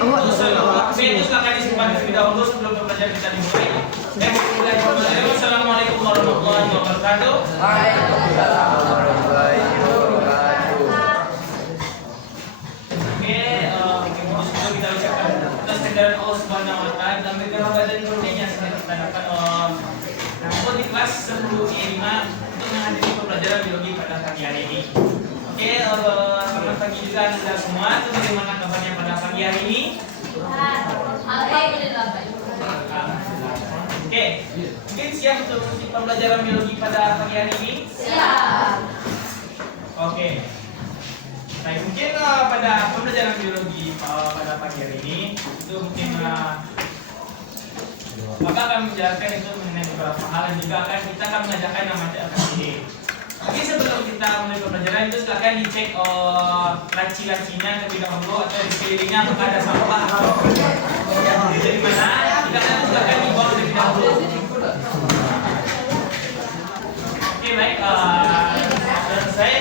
Itu silakan disimpan terlebih dahulu sebelum pembelajaran kita dimulai. Assalamualaikum warahmatullahi wabarakatuh. Waalaikumsalam warahmatullahi wabarakatuh. Oke, sebelum kita ucapkan atas kehendak Allah Subhanahu wa taala dan berdoa dan kurnianya yang kita dapat namun di kelas 10 I5 untuk menghadiri pembelajaran biologi pada pagi hari ini. Oke, selamat pagi juga Anda semua. Bagaimana kabarnya pada pagi hari ini? Oke, mungkin siap untuk pembelajaran biologi pada pagi hari ini? Siap. Oke. Baik, mungkin pada pembelajaran biologi pada pagi hari ini itu mungkin Bapak akan menjelaskan itu mengenai beberapa hal dan juga kita akan mengajarkan yang macam ini. Oke, sebelum kita mulai pembelajaran itu silakan dicek laci-lacinya terlebih dahulu atau di sekelilingnya apakah ada sampah atau dari mana. Jika ada silakan dibuang terlebih dahulu. Oke, baik. Saya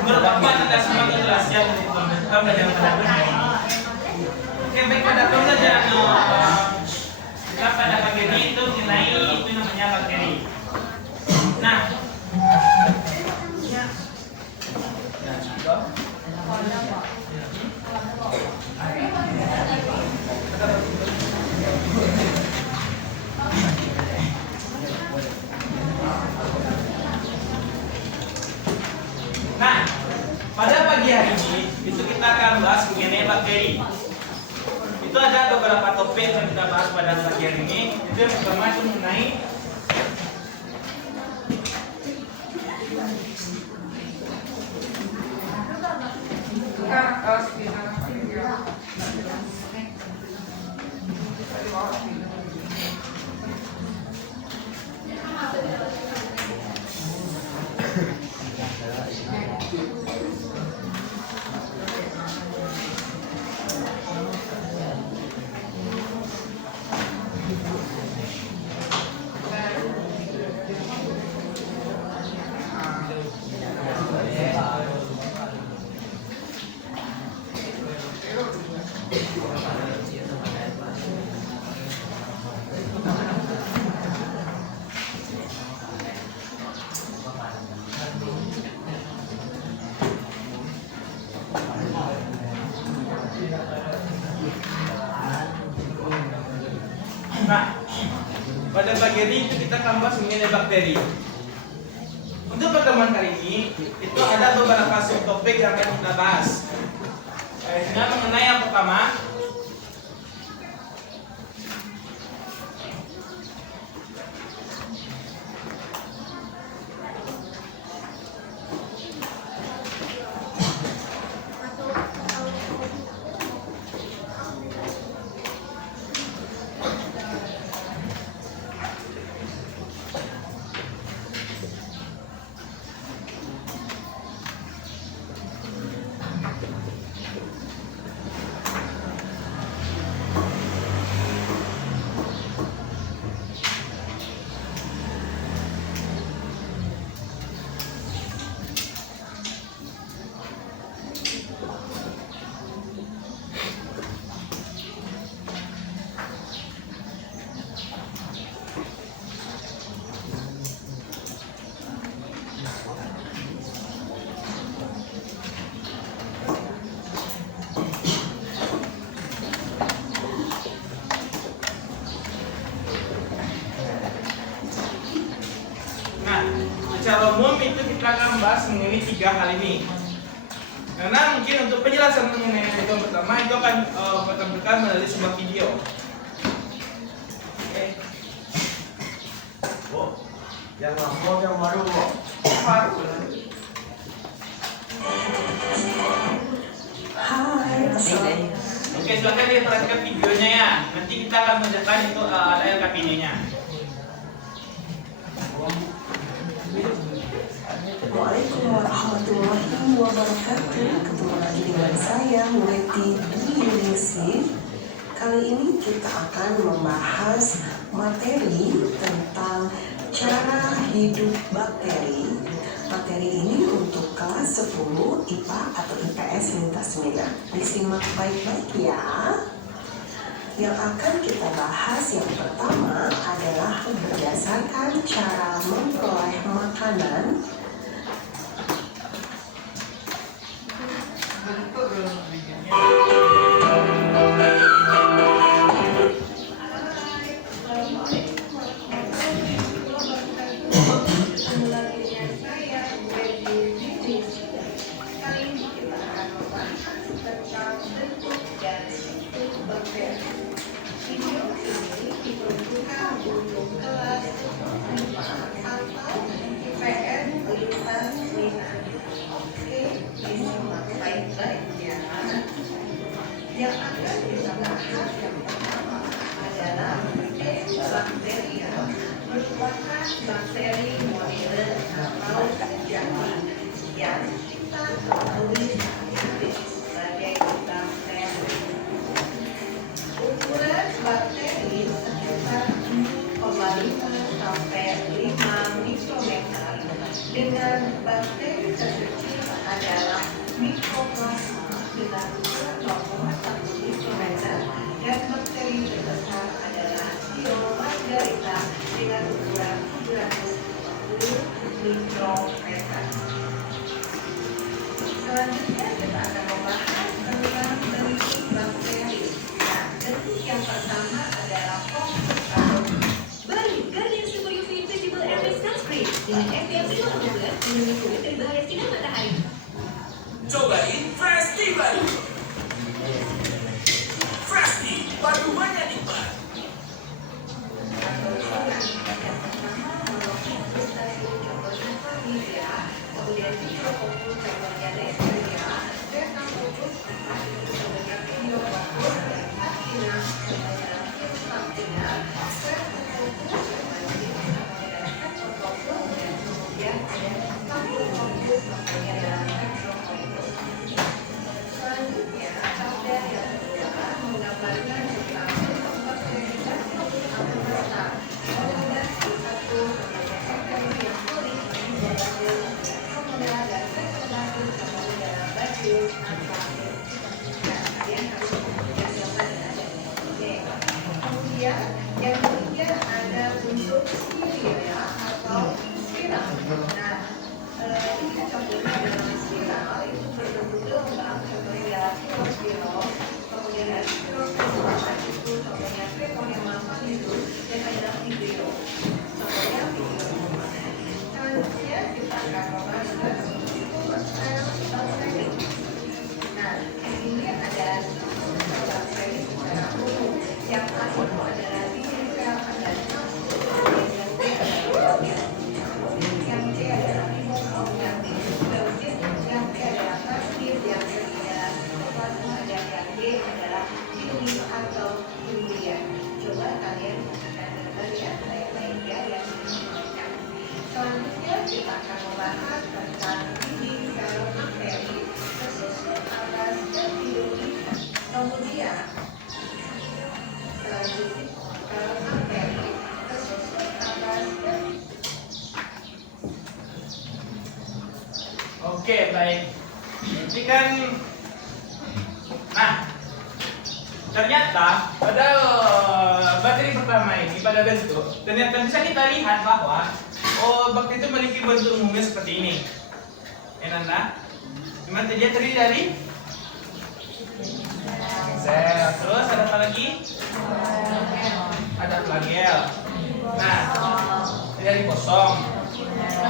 menurut Bapak kita semua sudah siap untuk pembelajaran pada hari ini. Oke, baik, pada pembelajaran kita pada pagi ini itu nilai itu namanya bakteri. Nah, pada pagi hari ini itu kita akan bahas mengenai bakteri. Itu ada beberapa topik yang kita bahas pada pagi hari ini. Itu yang pertama itu mengenai pada pagi ini itu kita akan bahas mengenai bakteri. Untuk pertemuan kali ini itu ada beberapa subtopik yang akan kita bahas. Mengenai yang pertama secara umum itu kita akan bahas mengenai 3 hal ini. Karena mungkin untuk penjelasan mengenai yang pertama itu akan ditampilkan melalui sebuah video. Oke. Oh, yang lama yang baru. Baru. Oke, silakan diperhatikan videonya ya. Nanti kita akan menjelaskan itu ada yang videonya. Waalaikumsalam warahmatullahi wabarakatuh. Ketemu lagi dengan saya Leti Dwiningsih. Kali ini kita akan membahas materi tentang cara hidup bakteri Materi ini untuk kelas 10 IPA atau IPS lintas minat. Disimak baik-baik ya. Yang akan kita bahas yang pertama adalah berdasarkan cara memperoleh makanan. Yang akan kita bahas yang pertama adalah bakteria. Merupakan bakteri modern atau sejati yang kita ketahui sebagai bakteri. Ukuran bakteri sekitar 4,5 sampai 5 mikrometer, dengan bakteri terkecil adalah mikroplasma dengan ukuran 0,1 mikrometer, dan bakteri terbesar adalah Cyanobacteria dengan ukuran 750 mikrometer. Selanjutnya kita akan membahas tentang bentuk bakteri. Nah, bentuk yang pertama adalah fokus atau Baru Guardian Super UV Invisible Airless Sunscreen dengan SPF 50 melindungi kulit dari bahaya sinar matahari. Cobain Fresti baru. Fresti baru banyak nikmat. kemudian Ciclofokus contohnya Neisseria, Beta-Fokus contohnya Pheniococcus, Actina contohnya Actina, Streptococcus contohnya Streptococcus, dan kemudian ada Staphylococcus contohnya Streptococcus. Selanjutnya, tabel yang kedua menggambarkan tentang bakteri Bacillus aeruginosa. Rekomendasi satu contohnya bakteri yang polik dan Salmonella dan Lactobacillus contohnya dalam Bacillus anthracis. Nah, kalian harus mengerjakan jawaban yang ada di sini. Kemudian yang ketiga ada bentuk spiral atau spiral. Nah, ini contohnya adalah spiral itu berbentuk lengkap, contohnya adalah spiral, kemudian ada spiral itu contohnya Treponema pallidus, dan adalah video, contohnya video. Selanjutnya kita akan membahas sel bakteri. Nah, ini ada sel bakteri secara umum. Yang A itu adalah dinding sel, ada satu, yang B adalah yang C adalah ribosom, yang D plasmid, yang E adalah plasmid, yang C adalah sitoplasma, dan yang D adalah pili atau urea. Coba kalian perhatikan kembali ya, baik-baik ya yang dibacakan. Selanjutnya kita akan membahas tentang dinding sel bakteri tersusun atas epidermis. Kemudian selanjutnya sel bakteri tersusun atas Oke, baik. Ini kan, nah, ternyata pada bakteri pertama ini pada bentuk, ternyata bisa kita lihat bahwa bakteri itu memiliki bentuk umumnya seperti ini. Ya, Nanda? Gimana dia terdiri dari sel. Terus ada apa lagi? Ada flagel. Nah, dari kosong.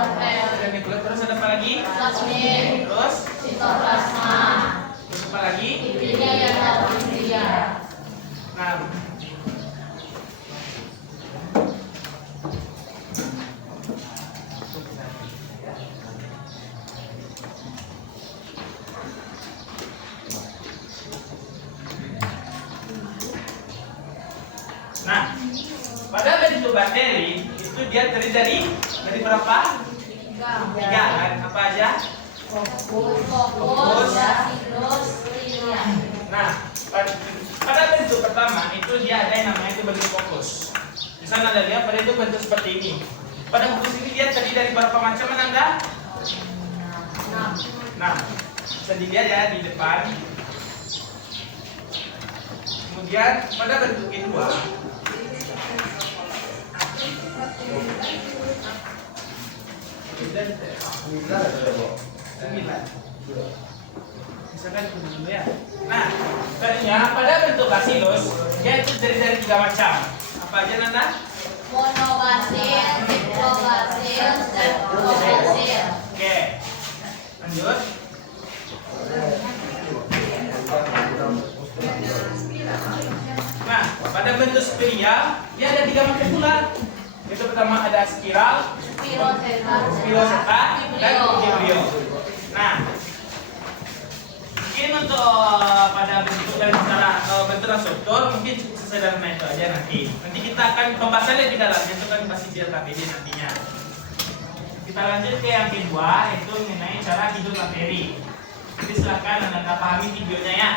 Ada nukleus. Terus ada apa lagi? Terus Sitoplasma. terus apa lagi? Intinya yang dalam dia. Nah, nah, pada bentuk bakteri itu dia terdiri dari berapa? Tiga kan? Apa aja? Fokus, siklus, linear. Nah, pada bentuk pertama itu dia ada yang namanya itu bentuk fokus. Di sana ada lihat pada itu bentuk seperti ini. Pada fokus ini dia terdiri dari berapa macam, Anda? Nah, bisa dilihat ya di depan. Kemudian pada bentuk kedua, sembilan. Misalkan itu dulu ya. Nah, tadinya pada bentuk basilus, dia itu dari 3 macam. Apa aja Nanda? Monobasil, diplobasil, dan probasil. Oke, lanjut. Nah, pada bentuk spiral, dia ada 3 macam pula. Itu pertama ada spiral, spiroseta, dan giblio. Nah, mungkin untuk pada bentuk dan secara bentuk struktur mungkin cukup sesederhana itu aja nanti. Nanti kita akan pembahasannya lebih dalamnya itu kan pasti biar KPD nantinya. Kita lanjut ke yang kedua, yaitu mengenai cara hidup bakteri. Jadi silakan Anda pahami videonya ya.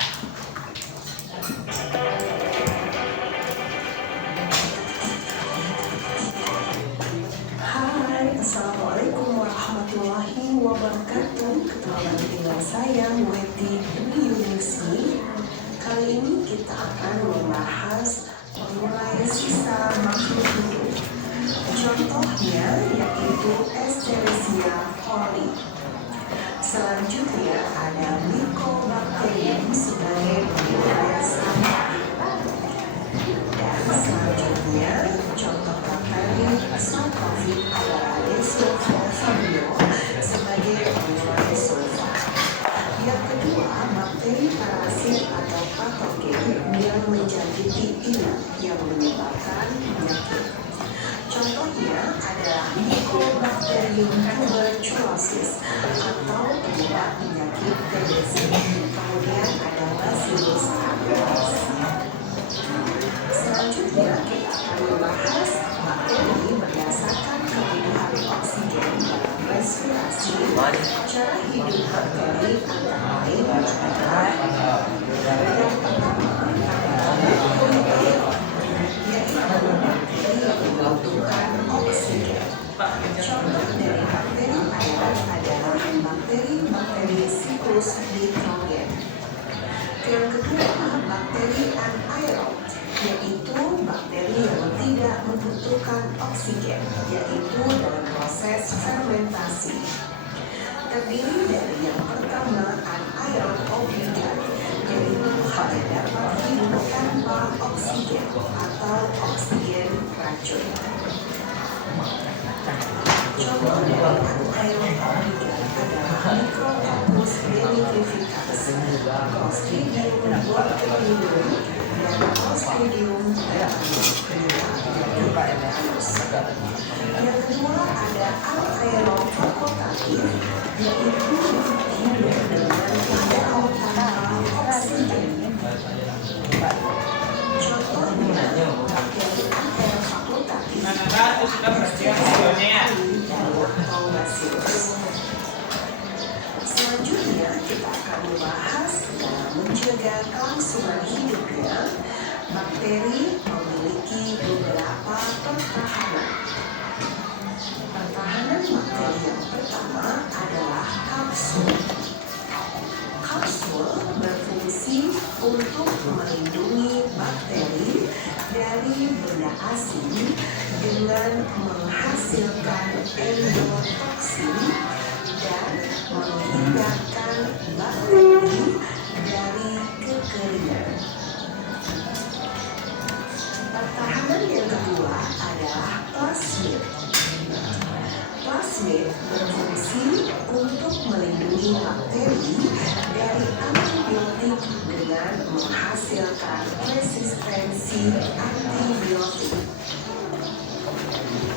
Hai, Assalamualaikum warahmatullahi wabarakatuh. Ketemu dengan saya Weti Dwi Yunusi. Kali ini kita akan membahas mengenai sisa makhluk hidup. Contohnya yaitu Escherichia coli. Selanjutnya ada Mycobacterium sebagai budidaya sampah. Dan selanjutnya contoh bakteri Socovid adalah Desulfovibrio sebagai budidaya sulfa. Yang kedua, bakteri parasit atau patogen yang menjangkiti inang yang menyebabkan penyakit. Contohnya adalah Mycobacterium tuberculosis atau penyebab penyakit TBC. Kemudian ada Bacillus anthracis. Selanjutnya kita akan membahas bakteri berdasarkan kebutuhan oksigen dalam respirasi. Cara hidup bakteri antara lain adalah yang pertama adalah yaitu bakteri yang membutuhkan oksigen. Contoh dari bakteri air adalah bakteri siklus nitrogen. Yang kedua, bakteri anaerob, yaitu bakteri yang tidak membutuhkan oksigen, yaitu dalam proses fermentasi. Terdiri dari yang pertama anaerob obligat, yaitu hanya dapat hidup tanpa oksigen atau oksigen racun. Contoh dari anaerob obligat adalah Micrococcus beneficius, Clostridium botulinum, dan Clostridium botulinus. Yang kedua ada anaerob fakultatif, yaitu hidup dengan udara tanpa oksigen. Contohnya bakteri anaerob fakultatif Nanda itu sudah perhatian videonya ya. Selanjutnya kita akan membahas dalam menjaga kelangsungan hidupnya, bakteri memiliki beberapa pertahanan. Pertahanan bakteri yang pertama adalah kapsul. Kapsul berfungsi untuk melindungi bakteri dari benda asing dengan menghasilkan endotoksin dan menghindarkan bakteri dari kekeringan. Pertahanan yang kedua adalah plasmid. Plasmid berfungsi untuk melindungi bakteri dari antibiotik dengan menghasilkan resistensi antibiotik.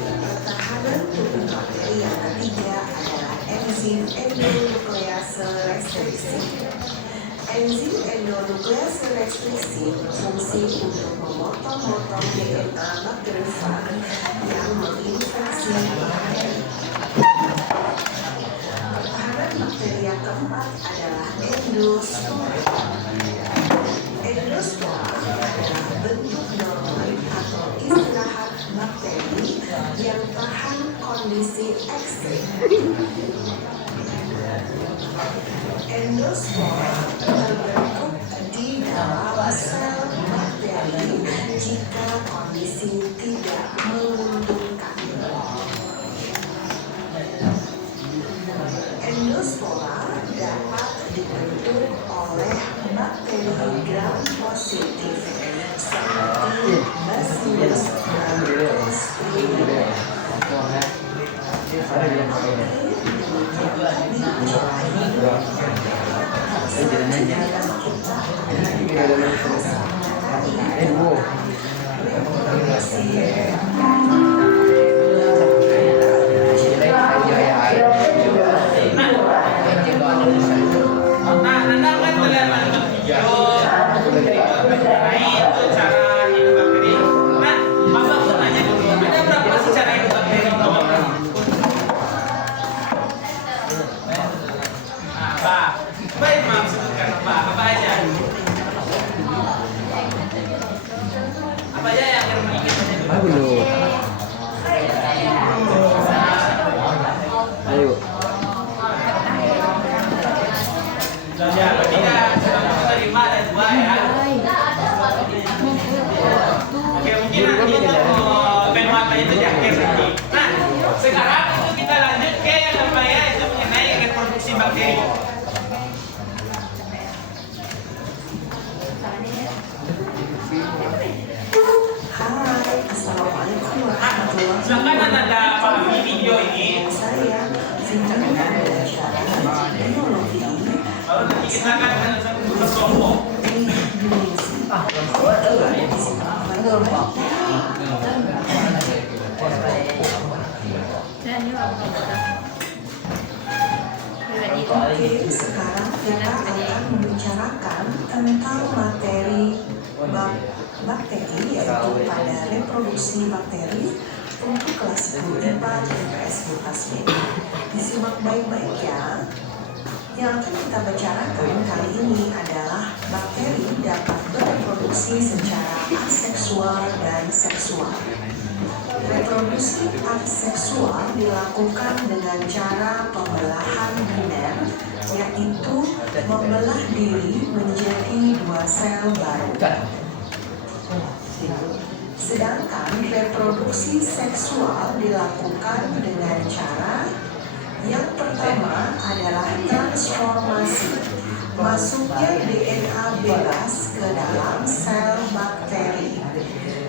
Pertahanan tubuh bakteri yang ketiga adalah enzim endonuklease restriksi. Enzim endonuklease restriksi berfungsi untuk memotong-motong DNA bakterifag yang menginfeksi bakteri. Pertahanan bakteri yang keempat adalah endospora. Endospora adalah bentuk normal atau istirahat bakteri yang tahan kondisi ekstrim. jika kondisi tidak menguntungkan. Endospora dapat dibentuk oleh bakteri gram positif seperti Bacillus thuringiensis. Nah, Nanda kan terlihat nonton video, nah itu cara hidup bakteri. Nah, Bapak mau nanya dulu, ada berapa sih cara hidup bakteri? Nah, Pak, baik maksudkan apa aja? Apa aja yang ingin Aku dulu. Ayo. Ya, berarti kan tadi ada dua ya. Oke, mungkin nanti untuk pen matanya itu di akhir nanti. Nah, sekarang itu kita lanjut ke yang namanya itu mengenai reproduksi bakteri. Hai, Assalamualaikum warahmatullahi Silakan Anda pahami video ini, Saya Fitri pembelajaran biologi baru nanti kita akan berkelompok. Oke, sekarang kita akan membicarakan tentang materi bakteri, yaitu pada reproduksi bakteri untuk kelas 10 IPA IPS Plasmid. Disimak baik-baik ya. Yang akan kita bicarakan kali ini adalah bakteri dapat bereproduksi secara aseksual dan seksual. Reproduksi aseksual dilakukan dengan cara pembelahan biner, yaitu membelah diri menjadi dua sel baru. Sedangkan reproduksi seksual dilakukan dengan cara yang pertama adalah transformasi, masuknya DNA bebas ke dalam sel bakteri.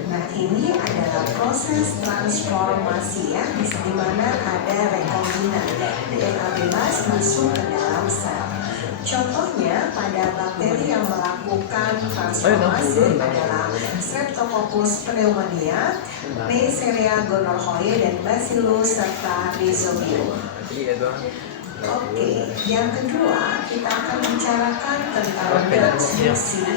Nah, ini adalah proses transformasi ya, di mana ada rekombinan DNA bebas masuk ke dalam sel. Contohnya pada bakteri yang melakukan transformasi adalah Streptococcus pneumoniae, Neisseria gonorrhoeae, dan Bacillus serta Rhizobium. Oke, yang kedua kita akan bicarakan tentang transduksi,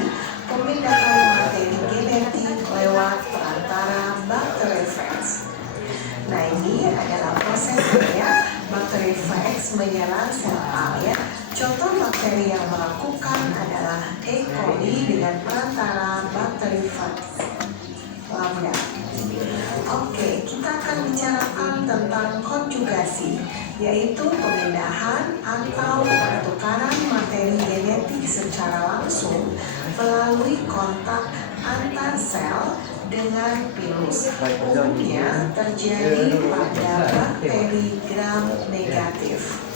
pemindahan materi genetik lewat perantara bacteriophage. Nah, ini adalah prosesnya bacteriophage menyerang sel A ya. Contoh bakteri yang melakukan adalah E. coli dengan perantara bacteriophage lambda. Oke, kita akan bicarakan tentang konjugasi, yaitu pemindahan atau pertukaran materi genetik secara langsung melalui kontak antar sel dengan pilus. Umumnya terjadi pada bakteri gram negatif.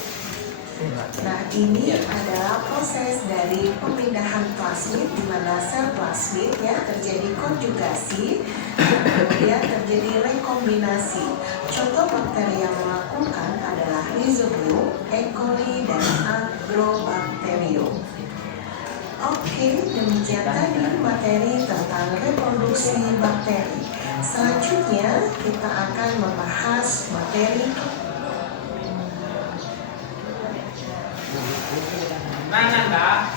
Nah, ini adalah proses dari pemindahan plasmid, di mana sel plasmid ya terjadi konjugasi, kemudian terjadi rekombinasi. Contoh bakteri yang melakukan adalah Rhizobium, E. coli, dan Agrobacterium. Oke, demikian tadi materi tentang reproduksi bakteri. Selanjutnya kita akan membahas materi. Nah, Nanda,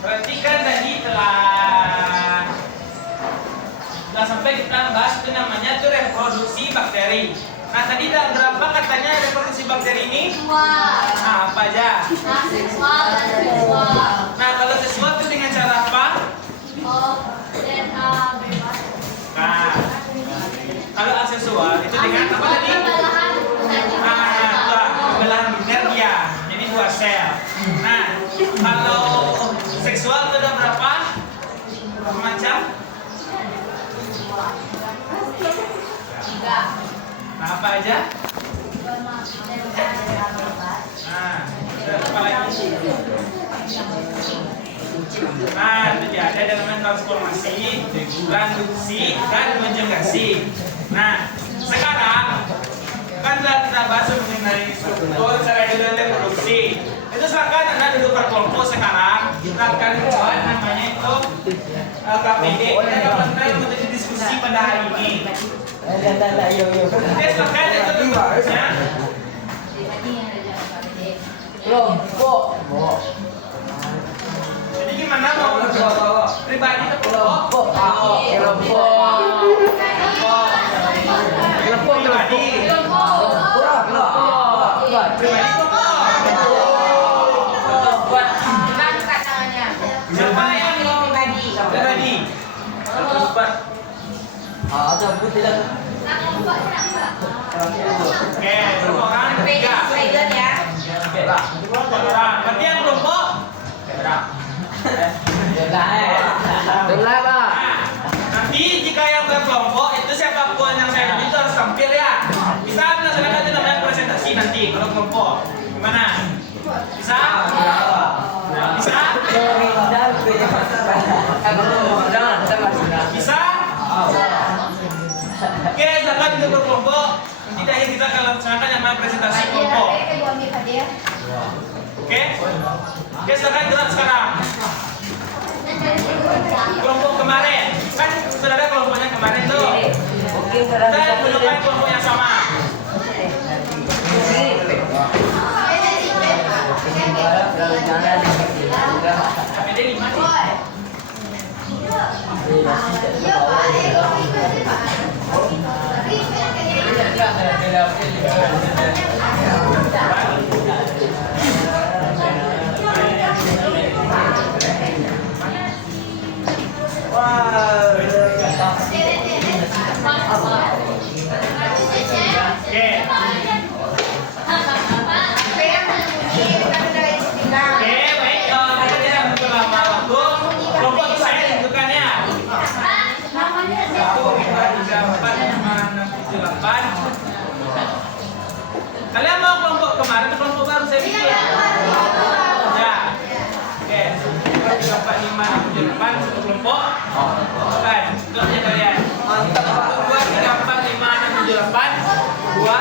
berarti kan tadi telah sampai kita bahas itu namanya tuh reproduksi bakteri. Nah, tadi ada berapa katanya reproduksi bakteri ini? Dua. Nah, apa aja? Aseksual dan seksual. Nah, kalau seksual itu dengan cara apa? Oh, DNA bebas. Nah, kalau aseksual itu dengan apa tadi? Pembelahan. Pembelahan biner dia. Jadi dua sel. Nah, kalau seksual itu ada berapa macam? aja? Berma dan berbat. Nah, apa lagi? Nah, itu dia. Ada elemen transformasi, reduksi, dan konjugasi. Nah, sekarang kan kita bahas mengenai struktur cara ideal produksi. Itu silakan Anda duduk berkelompok sekarang. Kita akan buat namanya itu KPD. Kita akan menjadi diskusi pada hari ini. Oke, silakan itu berkelompoknya. Kelompok. Jadi gimana mau pribadi ke kelompok? Kelompok. Kelompok Pribadi. Pribadi kelompok. Siapa yang mau pribadi? Ada putih dan Oke, berapa orang? Tiga. Berapa orang? Berarti yang kelompok? berapa? Nanti jika yang berkelompok itu siapapun yang saya itu harus tampil ya. Bisa melaksanakan itu namanya presentasi nanti kalau kelompok. Gimana? Bisa? Bisa? Bisa? Oke, silakan itu berkelompok. Nanti di akhir kita akan laksanakan yang namanya presentasi kelompok. Oke? Oke, silakan gerak sekarang. Kelompok kemarin, kan sudah ada kelompoknya kemarin tuh. Kita gunakan kelompok yang sama. KPD 5 nih. Oke, baik. Kita tidak memperlama waktu. Kelompok saya tentukan ya. 1, 2, 3, 4, 5, 6, 7, 8. Kalian mau kelompok kemarin atau kelompok baru saya bikin? Ya. Oke. 1, 2, 3, 4, 5, 6, 7, 8. Satu kelompok. Bukan. Itu aja kalian. 1, 2, 3, 4, 5, 6, 7, 8. 2,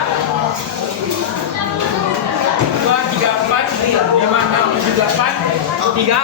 3, 4, 5, 6, 7, 8. 3,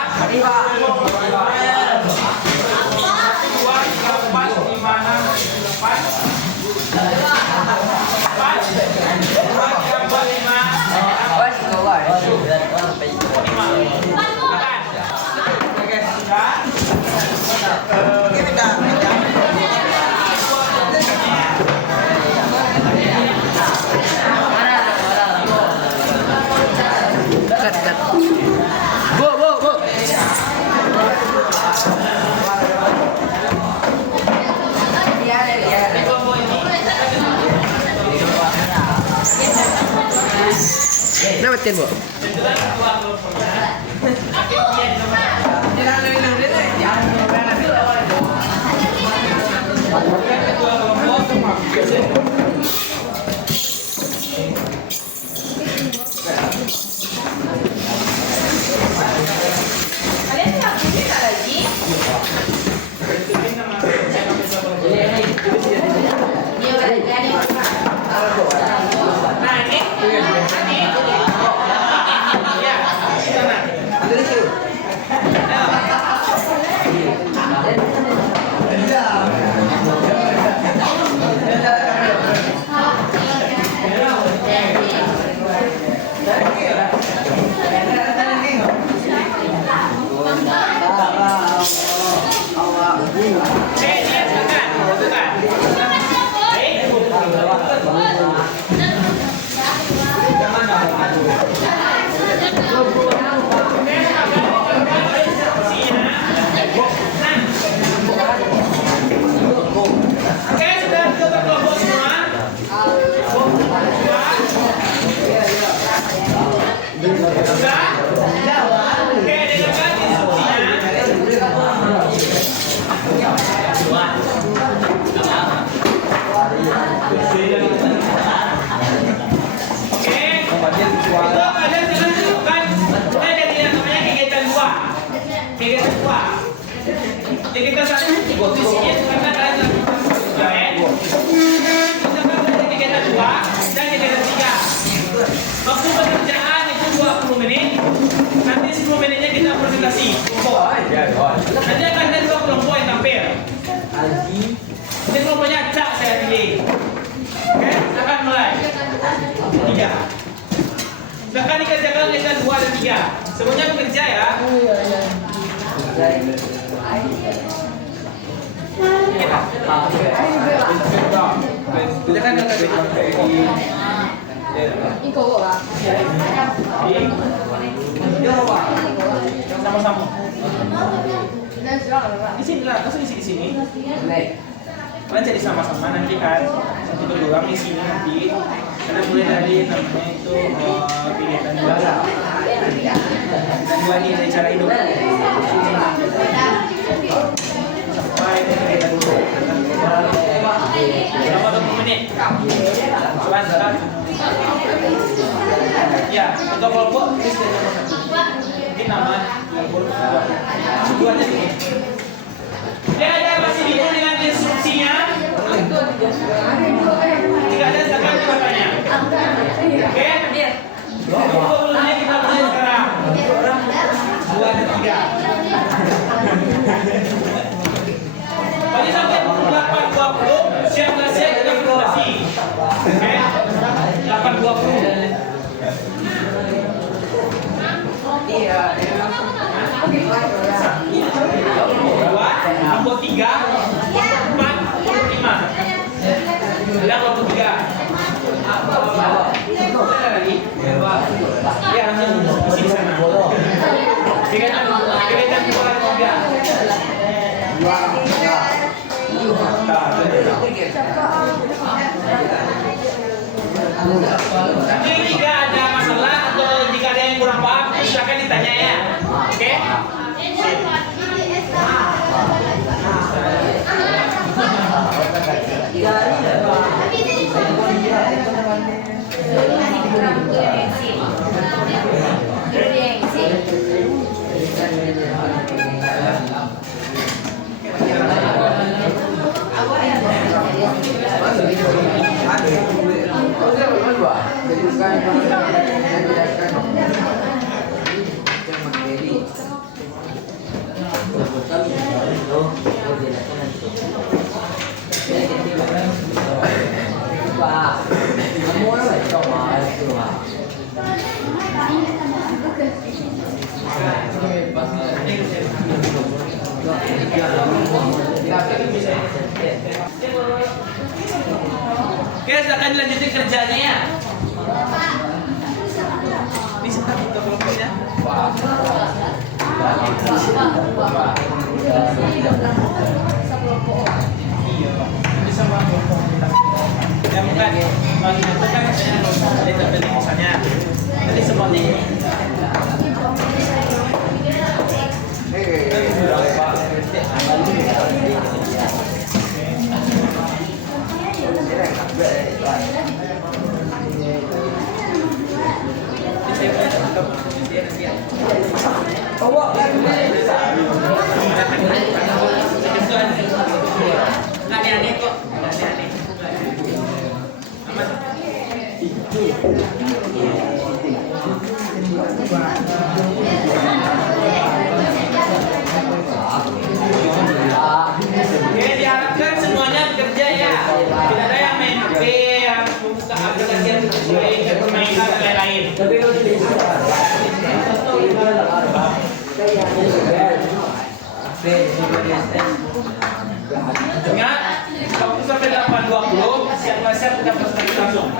Namatkan, Bu. Oke, dengarkan instruksinya. Jadi kita saat ini posisinya karena kalian kerja ya. Kita kan dari kegiatan 2 dan kegiatan 3. Waktu pekerjaan itu 20 menit. Nanti 10 menitnya kita presentasi kelompok. Nanti akan ada 2 kelompok yang tampil. Ini kelompoknya Cak saya pilih. Oke, akan mulai. 3. Silakan dikerjakan kegiatan 2 dan 3. Semuanya bekerja ya. Sama-sama. Di sini lah, kasih di sini. Kalian jadi sama-sama nanti kan satu berulang di sini nanti. Karena mulai dari namanya itu kegiatan 2 lah. Dan 2 ini dari cara hidup. Sampai kegiatan 2. Berapa 20 menit? Sebentar. Ya, untuk kelompok ini sudah nomor 1. Mungkin nama kelompok 2 aja sini. Dia ada masih bingung dengan instruksinya. Jika ada silakan bertanya. Oke? Kelompoknya kita mulai sekarang. 2 dan 3. Bagi sampai pukul 8.20 siap-siap kita presentasi. Oke? 8.20. Kelompok 3, 4, 5. Bilang kelompok 3. Ya, langsung isi di sana. Kegiatan 3. Nanti jika ada masalah atau jika ada yang kurang paham, silakan ditanya ya. Oke? Oke, silakan dilanjutin kerjanya ya. Bisa untuk kelompoknya. Iya, bisa kelompok kita. Ya bukan, bagi itu kan ada misalnya. Jadi semuanya ini. Aneh-aneh kok, aneh-aneh. Oke, diharapkan semuanya bekerja ya. Tidak ada yang main HP, yang membuka aplikasi yang sesuai permainan dan lain-lain. Ingat, waktu sampai 8.20, siap-siap kita presentasi langsung.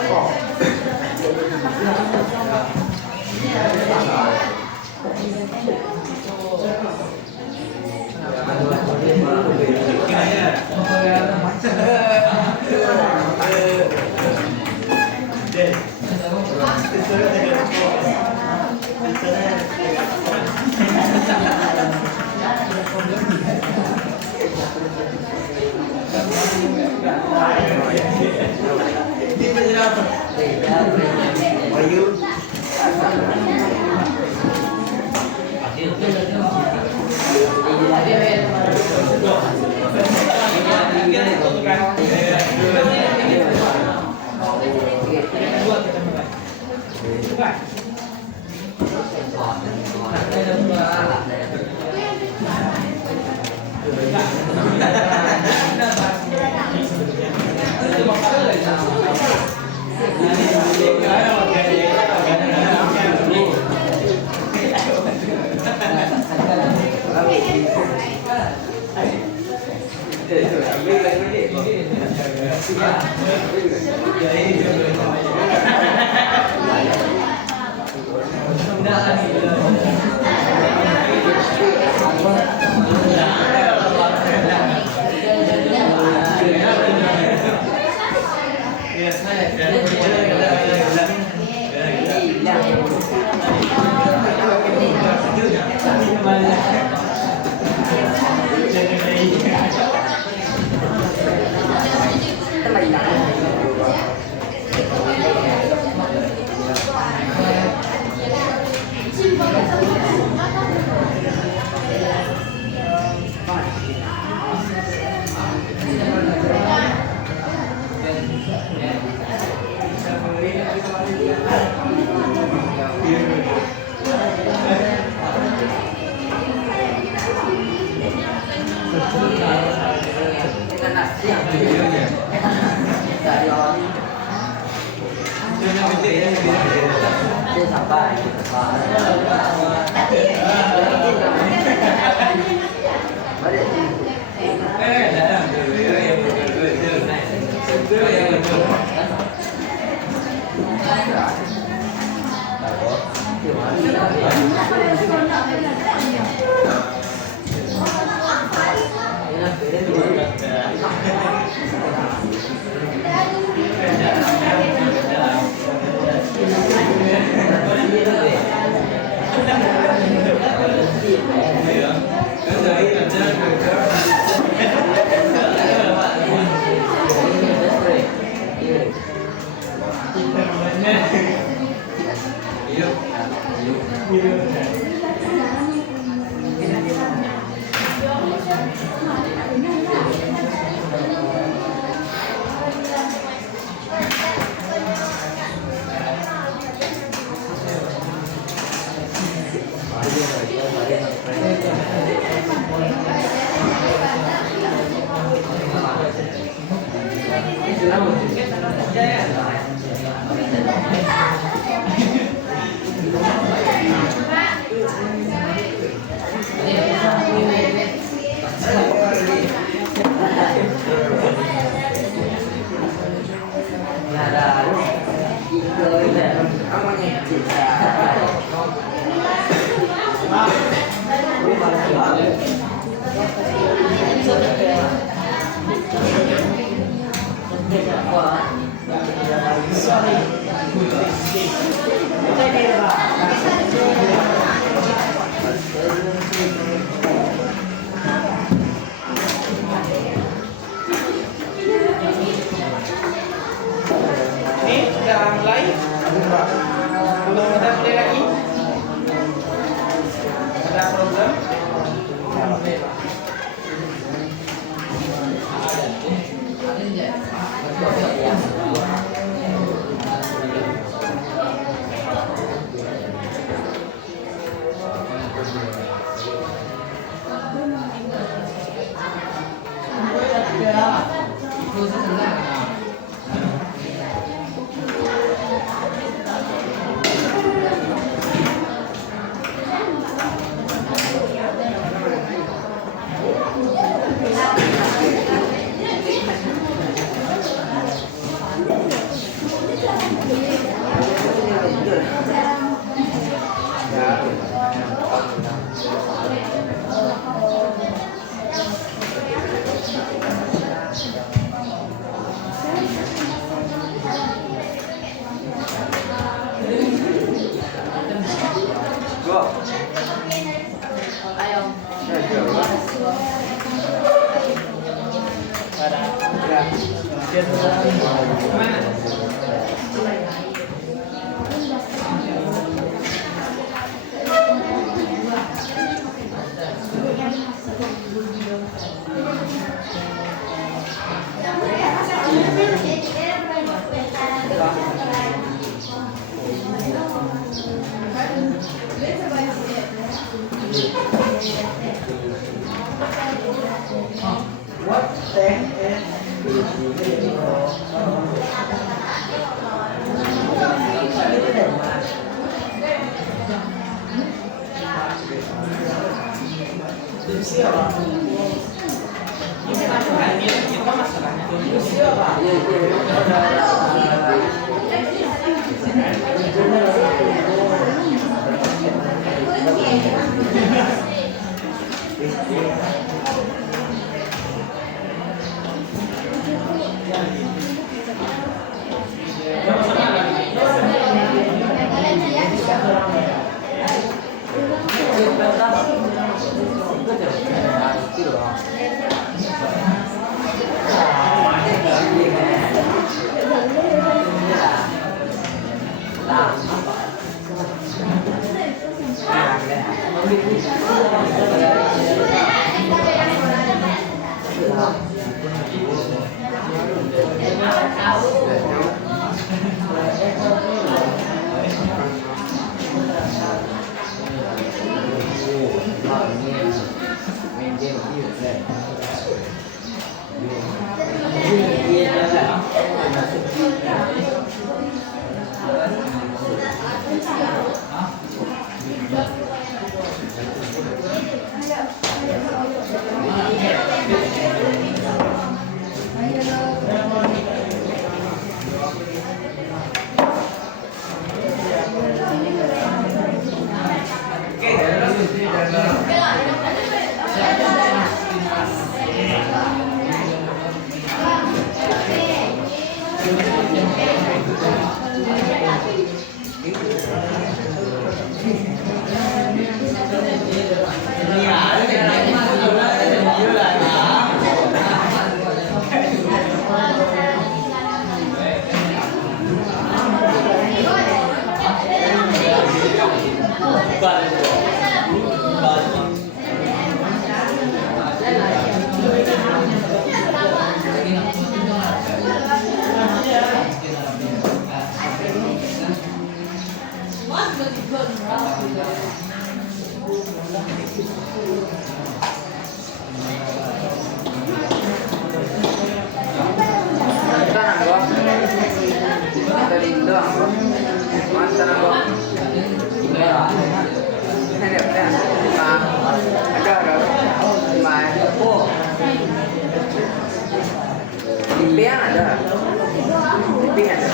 Itu masalahnya. Impian ada. Impian ada.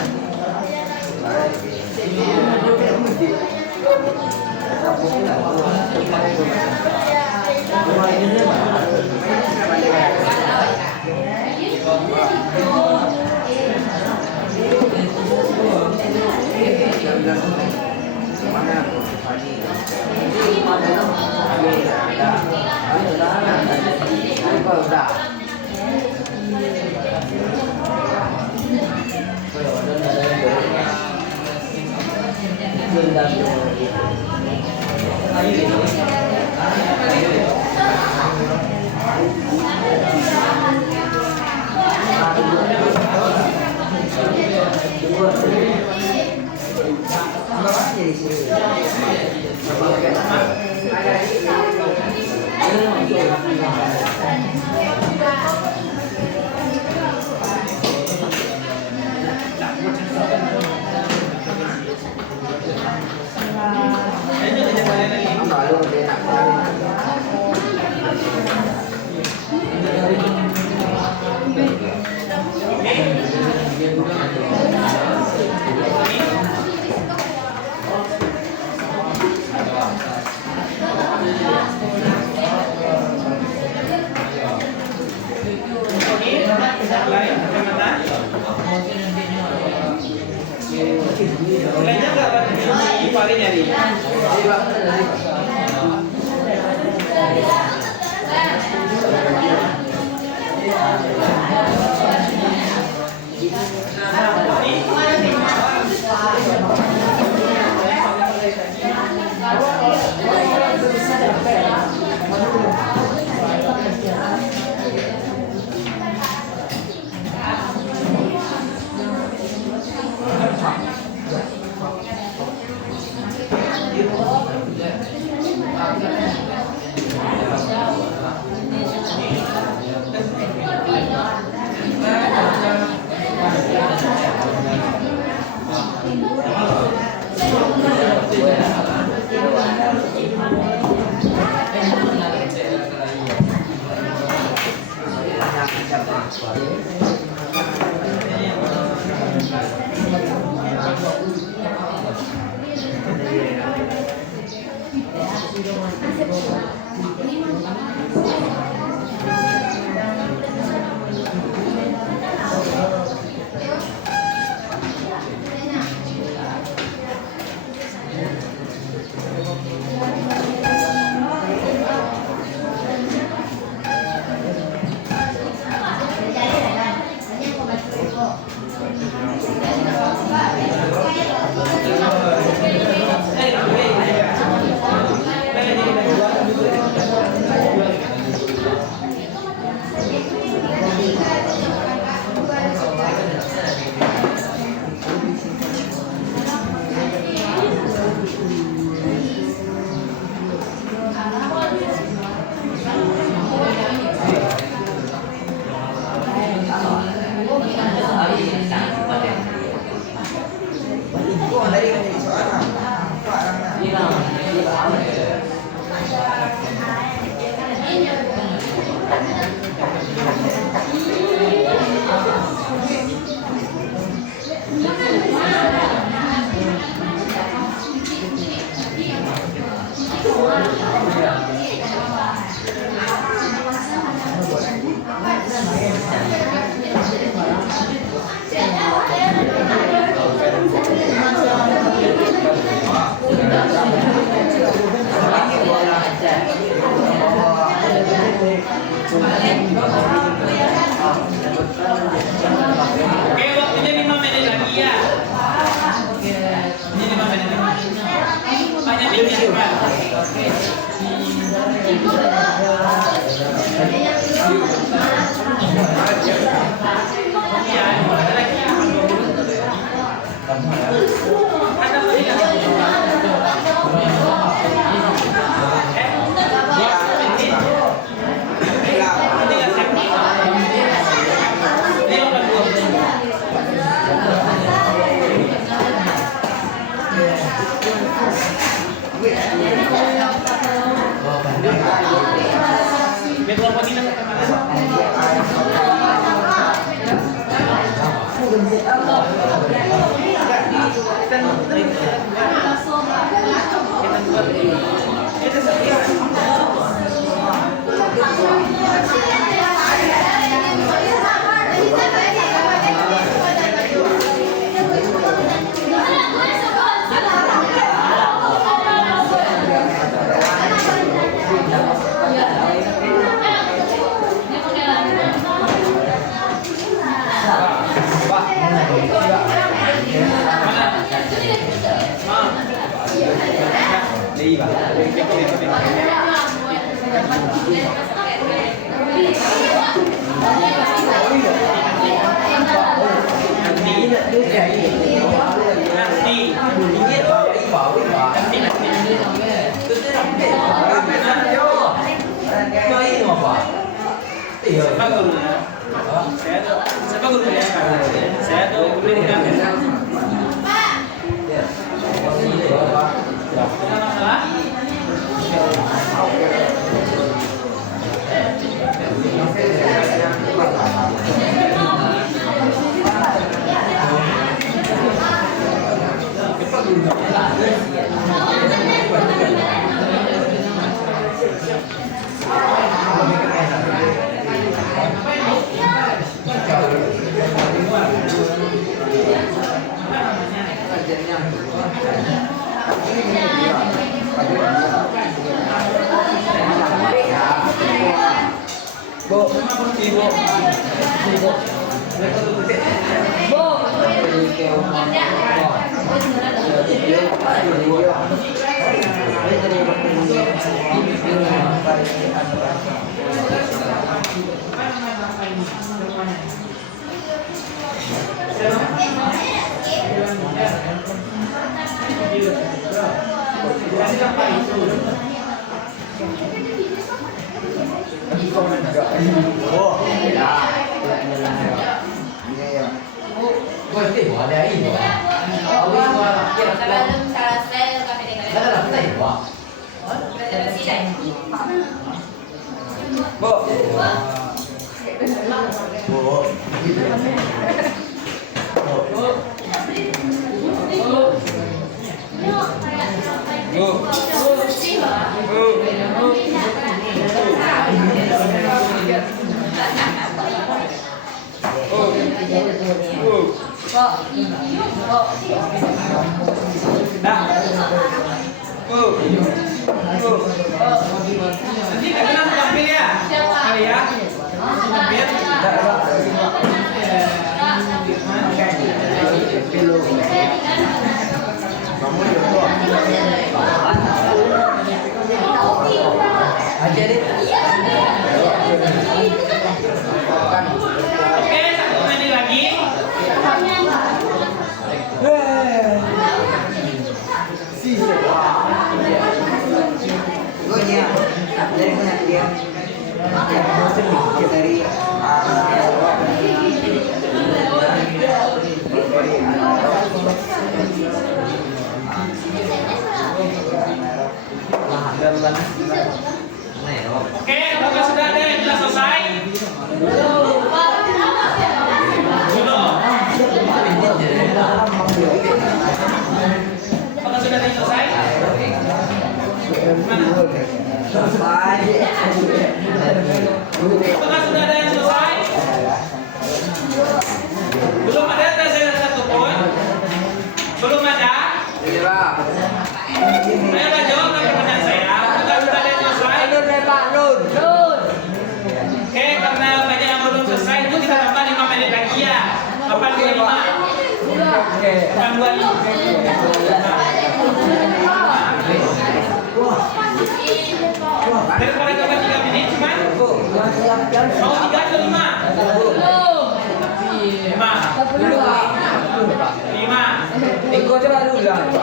Nilainya nggak apa di paling nyari. Oke, waktunya 5 menit lagi ya. Ini 5 menit lagi. Banyak pikir, Pak. Iya, ada lagi. Ada Siapa gurunya? Siapa gurunya? Saya tuh gurunya. Ada masalah? Bu. Nanti kalian langsung tampil ya? Kali ya? Tampil? Oke, satu menit lagi. Oke, apakah sudah ada yang sudah selesai? Belum. Apakah sudah ada yang selesai? Mana? Apakah sudah ada yang selesai? Belum ada, saya ada 1 poin. Belum ada? Ayo Pak jawab pertanyaan saya. Apakah sudah ada yang selesai? Oke, karena banyak yang belum selesai itu kita tambah 5 menit lagi ya. 8.25. Oke. 8.25. Daripada tambah 3 menit cuman. Mau 3 atau 5? 5. 5. Ikut coba dulu lah. 5.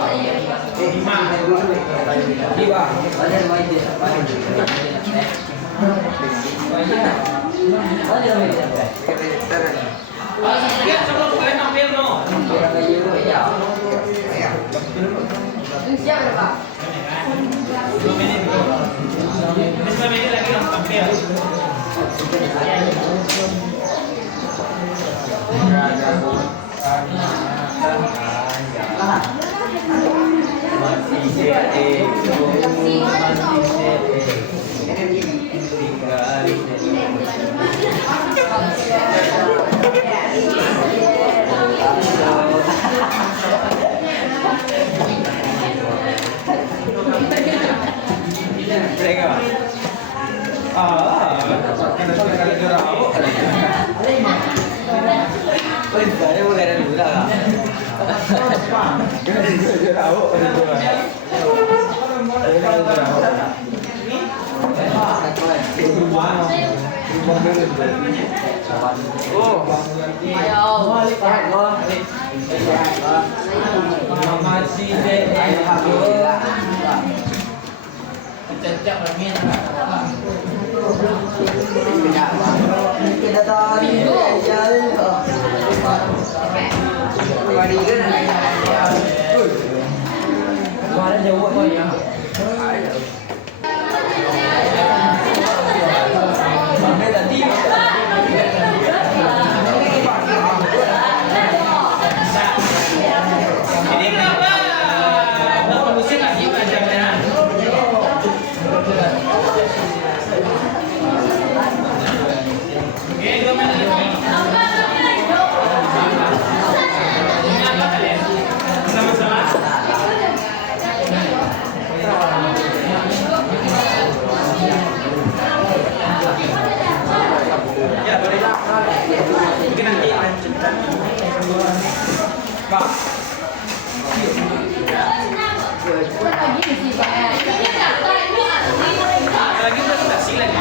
Lihat sebelum kalian tampil no. Siap berapa? 10 menit. Ini 10 menit lagi langsung tampil. Ini kenapa? Nggak kondusif lagi belajarnya. Oke, 2 menit lagi. Ini apa kalian? Sama-sama. Ya, boleh. Mungkin nanti lanjutkan. Pak. Lagi presentasi lagi.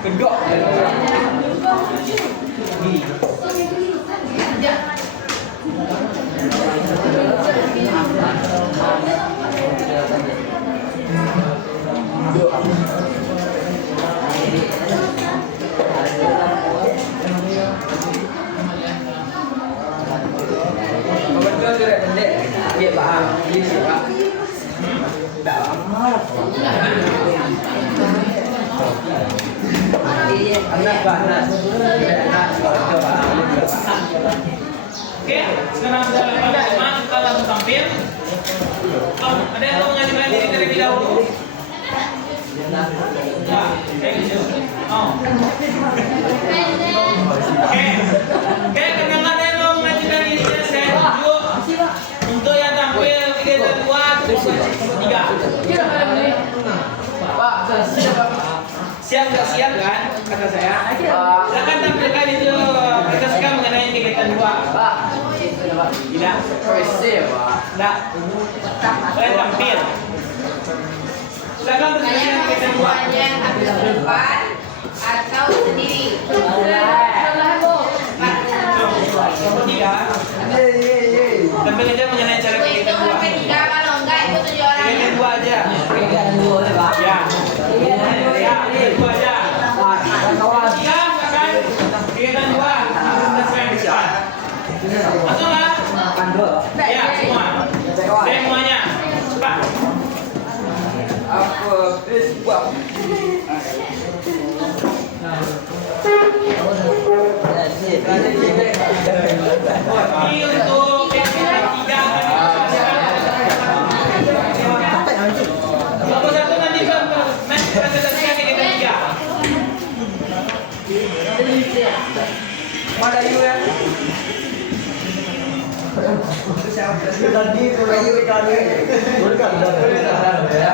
Kedok. Oke, sekarang sudah teman-teman kita langsung tampil. Oh, ada yang mau mengajukan diri terlebih dahulu? Ya, kayak gitu. Oh. Oke, kenangan yang mau mengajukan diri saya tunjuk. Untuk yang tampil 3 dan 2, cukup 3. Siap nggak siap kan? Kata saya. Silakan tampilkan itu. Kita sekarang mengenai kegiatan 2. Tidak. Tidak. Saya tampil. Silakan berbicara kegiatan 2. habis depan atau sendiri. Nomor 3. Tampil aja mengenai cara Itu kegiatan 2. sampai 3 kalau enggak itu 7 orang. Kegiatan 2 aja. Ya. Ya, kegiatan 2 aja. 3 silakan. Kegiatan 2. Kita saya depan. Langsung lah. Ya, semua. Semuanya. Cepat. Ini untuk kegiatan 3. Nomor 1 nanti presentasikan kegiatan 3. Mana you ya? Tadi itu lagi kali. Bukan ya.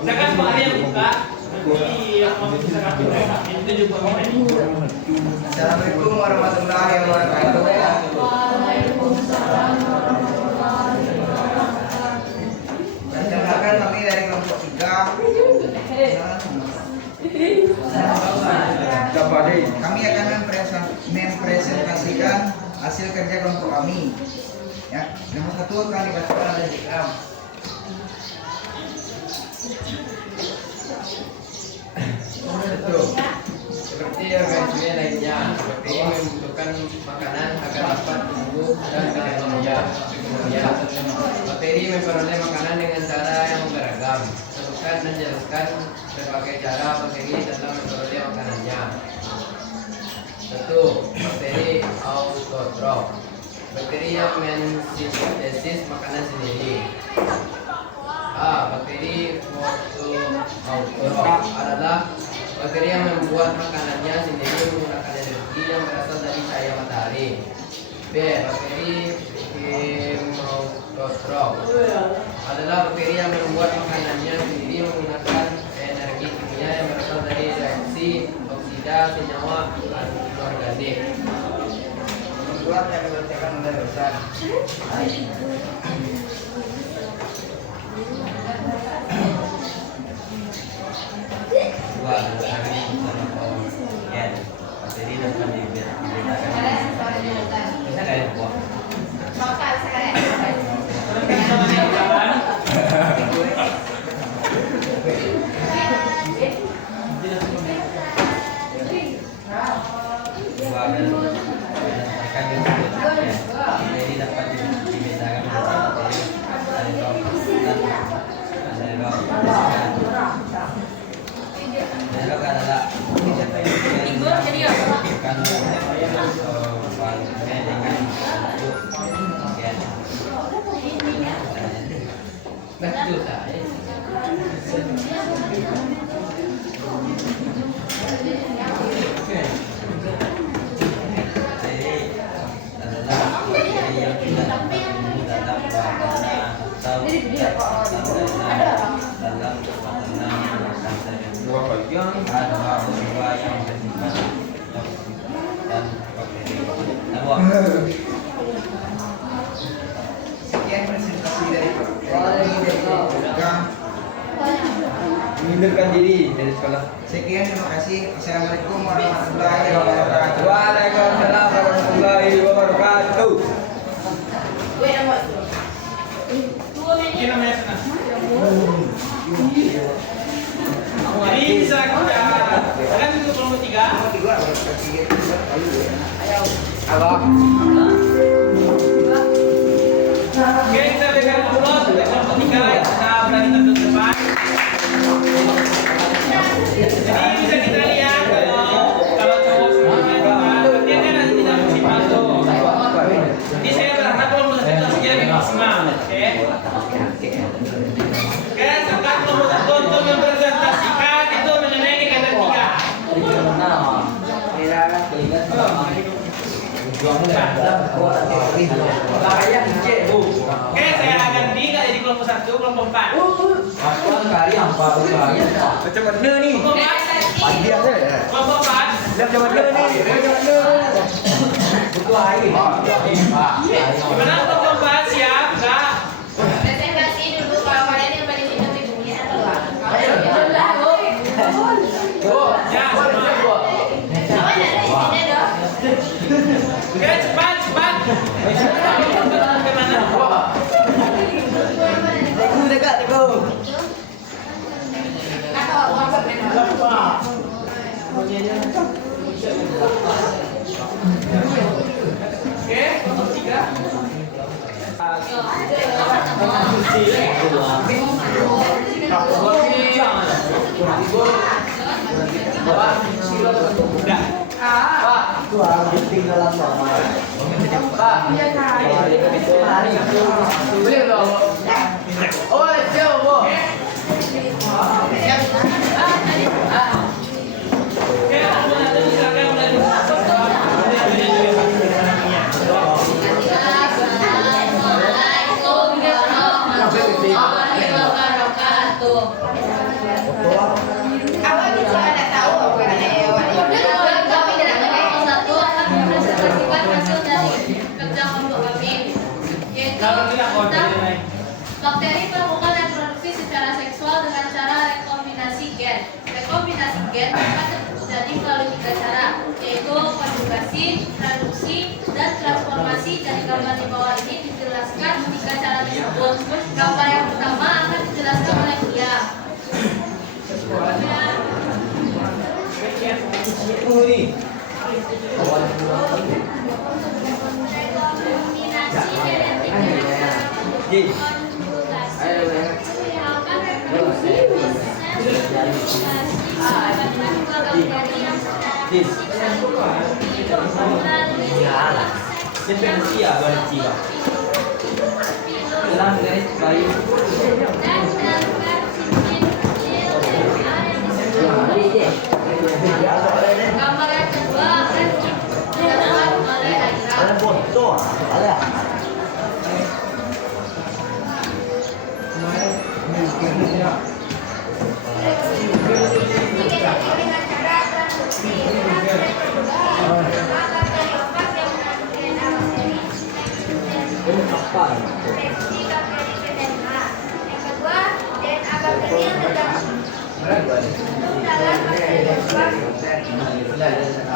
Silakan Pak Ari yang buka. Nanti yang mau silakan mereka. Itu juga Assalamualaikum warahmatullahi wabarakatuh. Perkenalkan kami dari kelompok 3. Kami akan mempresentasikan hasil kerja kelompok kami. Ya, nomor 1 akan dibacakan oleh Ikram. Seperti organisasi lainnya, BPI membutuhkan makanan agar dapat tumbuh dan bekerja. BPI memperoleh makanan dengan cara yang beragam. Tentukan dan jelaskan berbagai cara BPI dalam memperoleh makanannya. 1. Bakteri autotrof. Bakteri yang mensintesis makanan sendiri. A. Bakteri autotrof adalah bakteri yang membuat makanannya sendiri menggunakan energi yang berasal dari cahaya matahari. B. Bakteri hemototrof adalah bakteri yang membuat makanannya sendiri menggunakan energi kimia yang berasal dari reaksi oksida senyawa organik. Nomor 2 yang dibacakan oleh Ustaz. Sekian presentasi dari mengundurkan diri dari sekolah. Sekian, terima kasih. Assalamualaikum warahmatullahi wabarakatuh. Waalaikumsalam warahmatullahi wabarakatuh. Ini namanya senang. juga, kasih juga kayu ya. Ayo. Halo. Oke, kita berikan aplaus untuk kelompok 3 yang sudah berani tampil ke depan. Jadi bisa kita lihat kalau cowok semuanya dia kan nanti tidak mesti masuk. Jadi saya berharap kelompok 1 kelasnya lebih maksimal. Oke. Oke, sekarang kelompok 1 untuk mempresentasikan itu mengenai indikator 3. Oke, saya ganti nggak jadi kelompok 1, kelompok 4. Macam mana nih? Kelompok 4. Pagi aja ya. Kelompok 4. Macam mana nih? Macam mana? Butuh air. Gimana kelompok 4 siap? Enggak? Presentasi dulu kalau kalian yang paling minum ibunya keluar. Ya, semua. Sama ada di sini dong. Oke, cepat. Bagaimana? Teguh dekat, teguh. Atau WhatsApp memang. Oke, kelompok 3. Udah. Oke, kelompok 1 silakan mulai. Assalamualaikum warahmatullahi wabarakatuh. Awak bisa ada tahu apa yang kami dalam satu akan mempresentasikan hasil dari kerja kelompok kami, yaitu tentang bakteri melakukan reproduksi secara seksual dengan cara rekombinasi gen. Rekombinasi gen dapat terjadi melalui 3 cara, yaitu konjugasi, traduksi, dan transformasi. Dari gambar di bawah ini dijelaskan 3 cara tersebut. Gambar yang pertama akan dijelaskan oleh dia. Rekombinasi genetik dengan cara konjugasi menyebabkan reproduksi proses mendapatkan dua bakteri yang secara fisik saling hidup melalui proses yang disebut dan melakukan simbiosis DNA yang disebut. Gambar yang kedua akan dijelaskan oleh Aira. Dengan cara transduksi yang kedua bakteri opak yang mengandung DNA bakteri infeksi bakteri ke DNA. Yang kedua, DNA bakteri yang tergabung dalam bakteri opak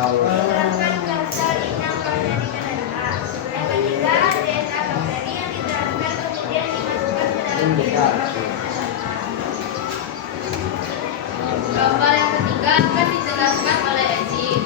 diterapkan dasar inang bakteri ke DNA. Yang ketiga, DNA bakteri yang diterapkan kemudian dimasukkan ke dalam DNA. Gambar yang ketiga akan dijelaskan oleh enzim.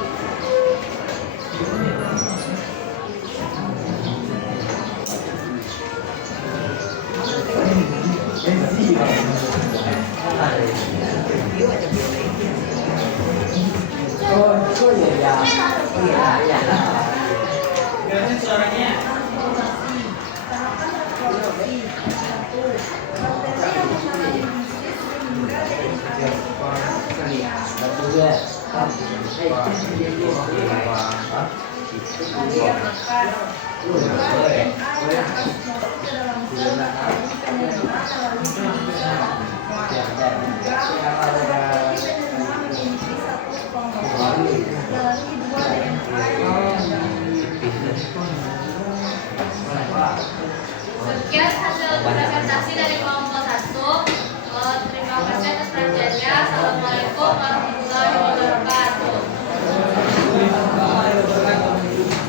Gimana suaranya? Sekian hasil presentasi dari kelompok 1. Terima kasih atas perhatiannya. Assalamualaikum warahmatullahi wabarakatuh.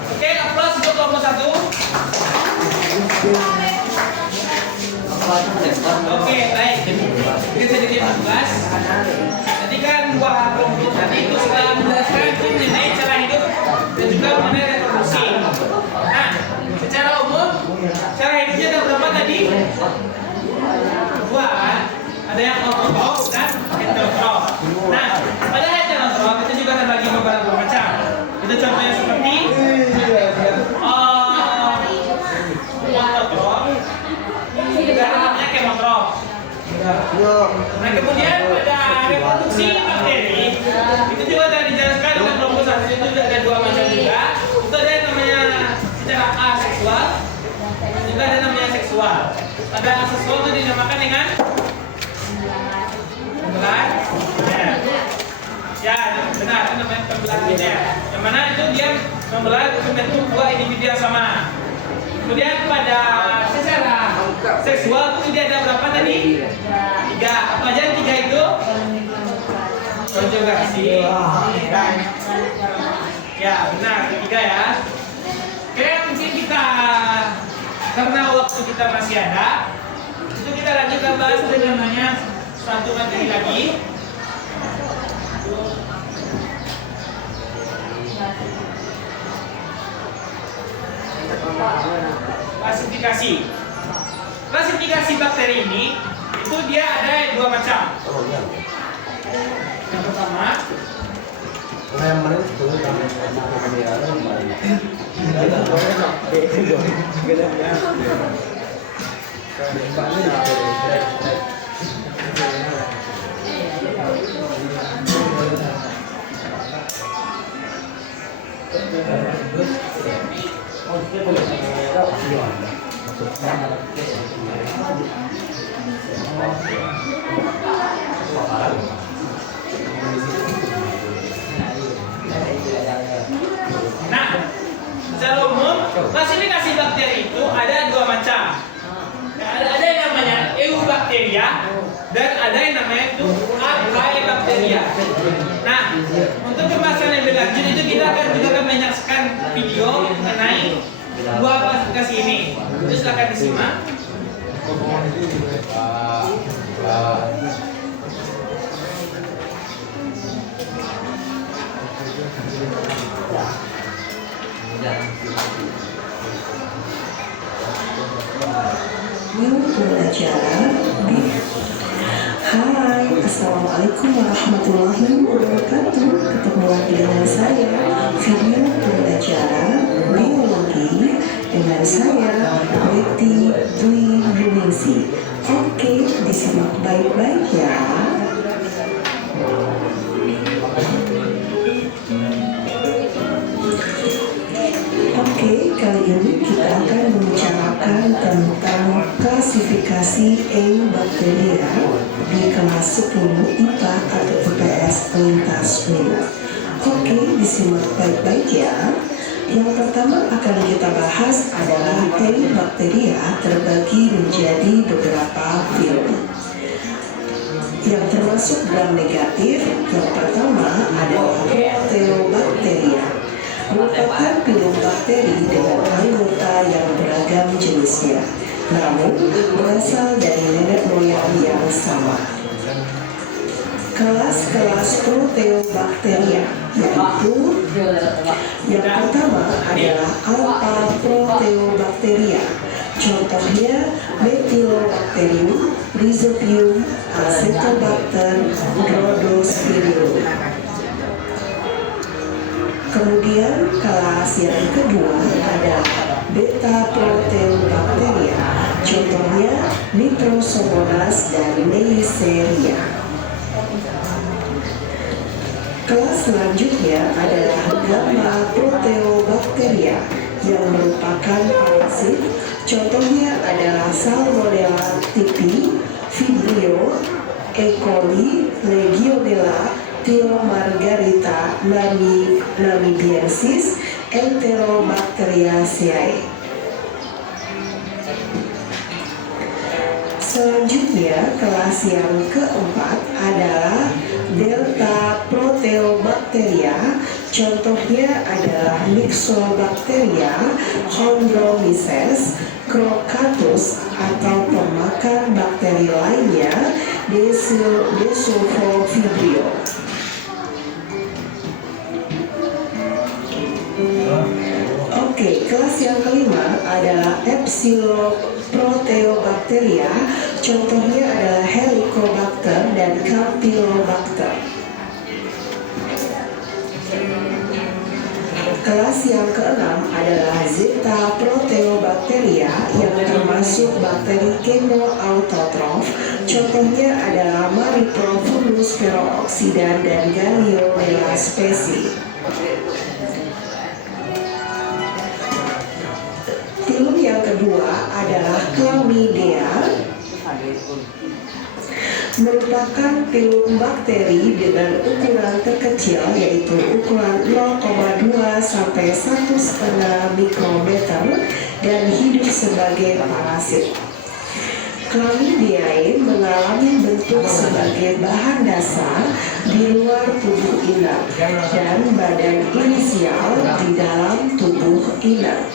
Oke, aplaus untuk kelompok 1. Oke, baik. Kita sedikit tugas. Ya, benar, itu namanya pembelahan linear. Yang mana itu dia membelah membentuk dua individu yang sama. Kemudian pada secara seksual itu dia ada berapa tadi? 3. Apa aja 3 itu? Konjugasi. Ya, benar, 3 ya. Oke, mungkin kita karena waktu kita masih ada, itu kita lanjutkan bahas yang namanya satu materi lagi. Klasifikasi. Klasifikasi bakteri ini itu dia ada 2 macam. Yang pertama, nah, secara umum klasifikasi bakteri itu ada 2 macam. Ada yang namanya Eubacteria dan ada yang namanya itu Archaebacteria. Nah, untuk pembahasan yang lebih lanjut itu kita akan juga menyaksikan video mengenai 2 klasifikasi ini. Itu silakan disimak. Pembelajaran. Hai, Assalamualaikum warahmatullahi wabarakatuh. Ketemu lagi dengan saya, video pembelajaran biologi dengan saya, Betty Dwi Yuningsi. Oke, disimak baik-baik ya. Oke, kali ini kita akan membicarakan tentang klasifikasi Eubacteria di kelas 10 IPA atau IPS lintas minat. Oke, disimak baik-baik ya. Yang pertama akan kita bahas adalah Eubacteria terbagi menjadi beberapa film. Yang termasuk gram negatif, yang pertama adalah Proteobacteria, merupakan pilum bakteri dengan anggota yang beragam jenisnya, namun berasal dari nenek moyang yang sama. Kelas-kelas Proteobacteria yaitu yang pertama adalah Alpha Proteobacteria, contohnya Methylobacterium, Rhizobium, Acetobacter, Rhodospirium. Kemudian kelas yang kedua adalah Beta Proteobacteria, contohnya Nitrosomonas dan Neisseria. Kelas selanjutnya adalah Gamma Proteobacteria yang merupakan parasit, contohnya adalah Salmonella typhi, Vibrio, E. coli, Legionella, Theomargarita, Namibiensis, Enterobacteriaceae. Selanjutnya, kelas yang keempat adalah Delta Proteobacteria, contohnya adalah Myxobacteria, Chondromyces, Crocatus, atau pemakan bakteri lainnya, Desulfovibrio. Oke, kelas yang kelima adalah Epsiloproteobacteria, contohnya adalah Helicobacter dan Campylobacter. Kelas yang keenam adalah Zeta Proteobacteria yang termasuk bakteri chemoautotrof, contohnya adalah Mariprofunus peroxidan dan Gallionella specie. Film yang kedua adalah Chlamydia, merupakan pilum bakteri dengan ukuran terkecil kecil yaitu ukuran 0,2 sampai 1,5 mikrometer dan hidup sebagai parasit. Chlamydiae mengalami bentuk sebagai bahan dasar di luar tubuh inang dan badan inisial di dalam tubuh inang.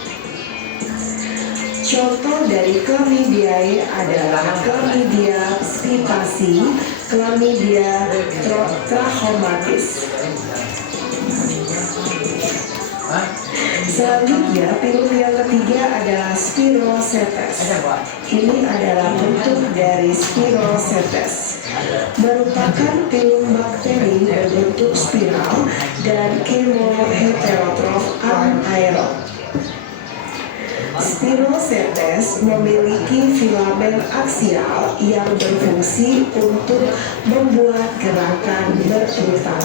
Contoh dari Chlamydiae adalah Chlamydia stipasi, Chlamydia trachomatis. Selanjutnya, pilum yang ketiga adalah Spirochetes. Ini adalah bentuk dari Spirochetes. Merupakan pilum bakteri berbentuk spiral dan kemoheterotrof anaerob. Spirochetes memiliki filamen aksial yang berfungsi untuk membuat gerakan berputar.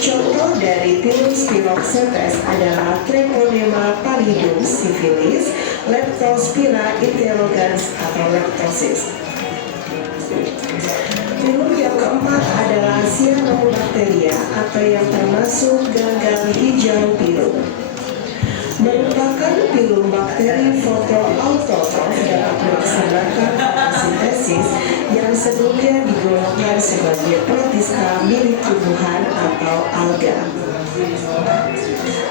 Contoh dari pilum Spirochetes adalah Treponema pallidum syphilis, Leptospira interrogans atau leptosis. Pilum yang keempat adalah Cyanobacteria atau yang termasuk gagal hijau pilum. Merupakan pilum bakteri fotoautotrof dapat melaksanakan fotosintesis yang sebelumnya digolongkan sebagai protista milik tumbuhan atau alga.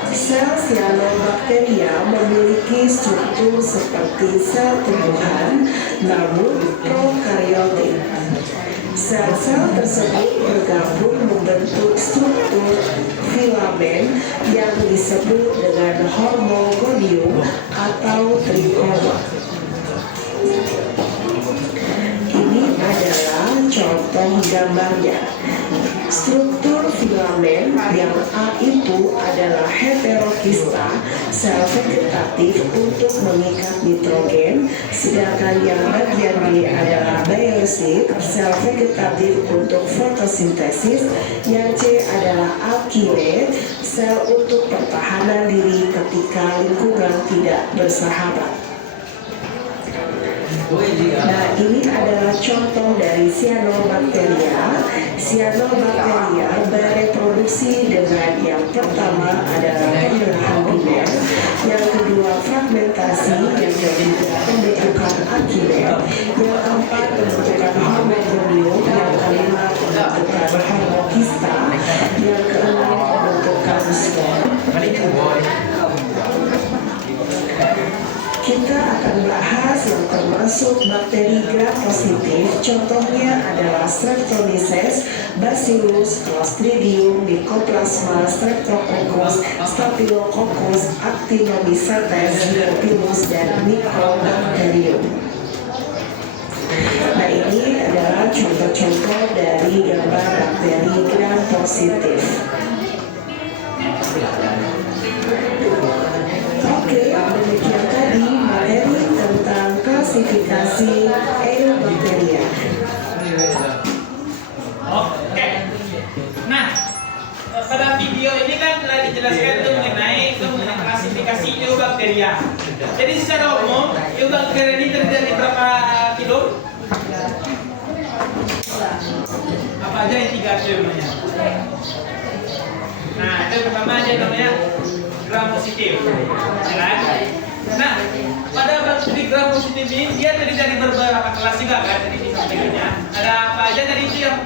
Sel Cyanobacteria memiliki struktur seperti sel tumbuhan, namun prokaryotik. Sel-sel tersebut bergabung membentuk struktur filamen yang disebut dengan hormogonium atau trikoma. Ini adalah contoh gambarnya. Struktur filamen yang A itu adalah heterokista, sel vegetatif untuk mengikat nitrogen, sedangkan yang bagian B adalah bayosit, sel vegetatif untuk fotosintesis, yang C adalah alkine, sel untuk pertahanan diri ketika lingkungan tidak bersahabat. Nah, ini adalah contoh dari Cyanobacteria. Cyanobacteria bereproduksi dengan yang pertama adalah pembelahan primer, yang kedua fragmentasi yang ketiga pembentukan alkine, yang keempat pembentukan hormogonium, yang kelima pembentukan hormokista, yang keenam pembentukan spor. Kita akan bahas yang termasuk bakteri gram positif. Contohnya adalah Streptomyces, Bacillus, Clostridium, Mycoplasma, Streptococcus, Staphylococcus, Actinomycetes, Leucopilus, dan Mycobacterium. Nah, ini adalah contoh-contoh dari gambar bakteri gram positif. Oke, demikian tadi materi tentang klasifikasi Eubacteria. Oke. Nah, pada video ini kan telah dijelaskan mengenai klasifikasi Eubacteria. Jadi secara umum Eubacteria ini terdiri dari berapa kilo? Apa aja yang 3 namanya? Nah, itu pertama aja namanya gram positif, ya kan? Nah, pada bakteri gram positif ini dia terdiri dari beberapa kelas juga kan? Tadi disampaikannya. Ada apa aja tadi itu yang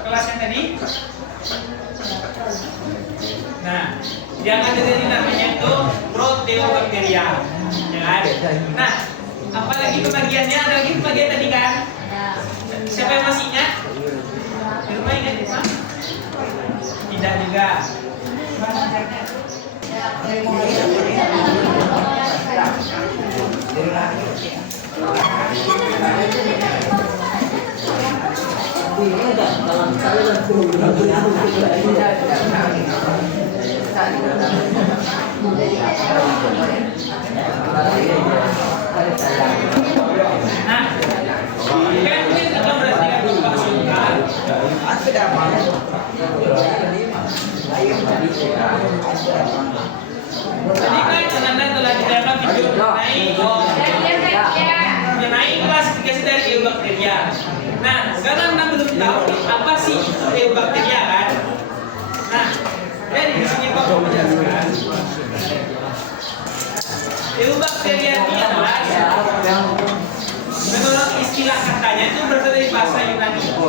kelasnya tadi? Nah, yang ada dari namanya itu Proteobacteria, ya kan? Nah, apalagi pembagiannya? Ada lagi pembagian tadi kan? Siapa yang masih ingat? Di rumah ingat ya? Tidak juga. Nah, kan mungkin akan berarti kan maksudkan tadi kan Anda telah didapat video mengenai klasifikasi dari Eubacteria. Nah, sekarang Anda belum tahu nih, apa masih eubakteria kan? Nah, jadi di sini Pak mau menjelaskan. Eubakteria ini adalah menurut istilah katanya itu berasal dari bahasa Yunani. Itu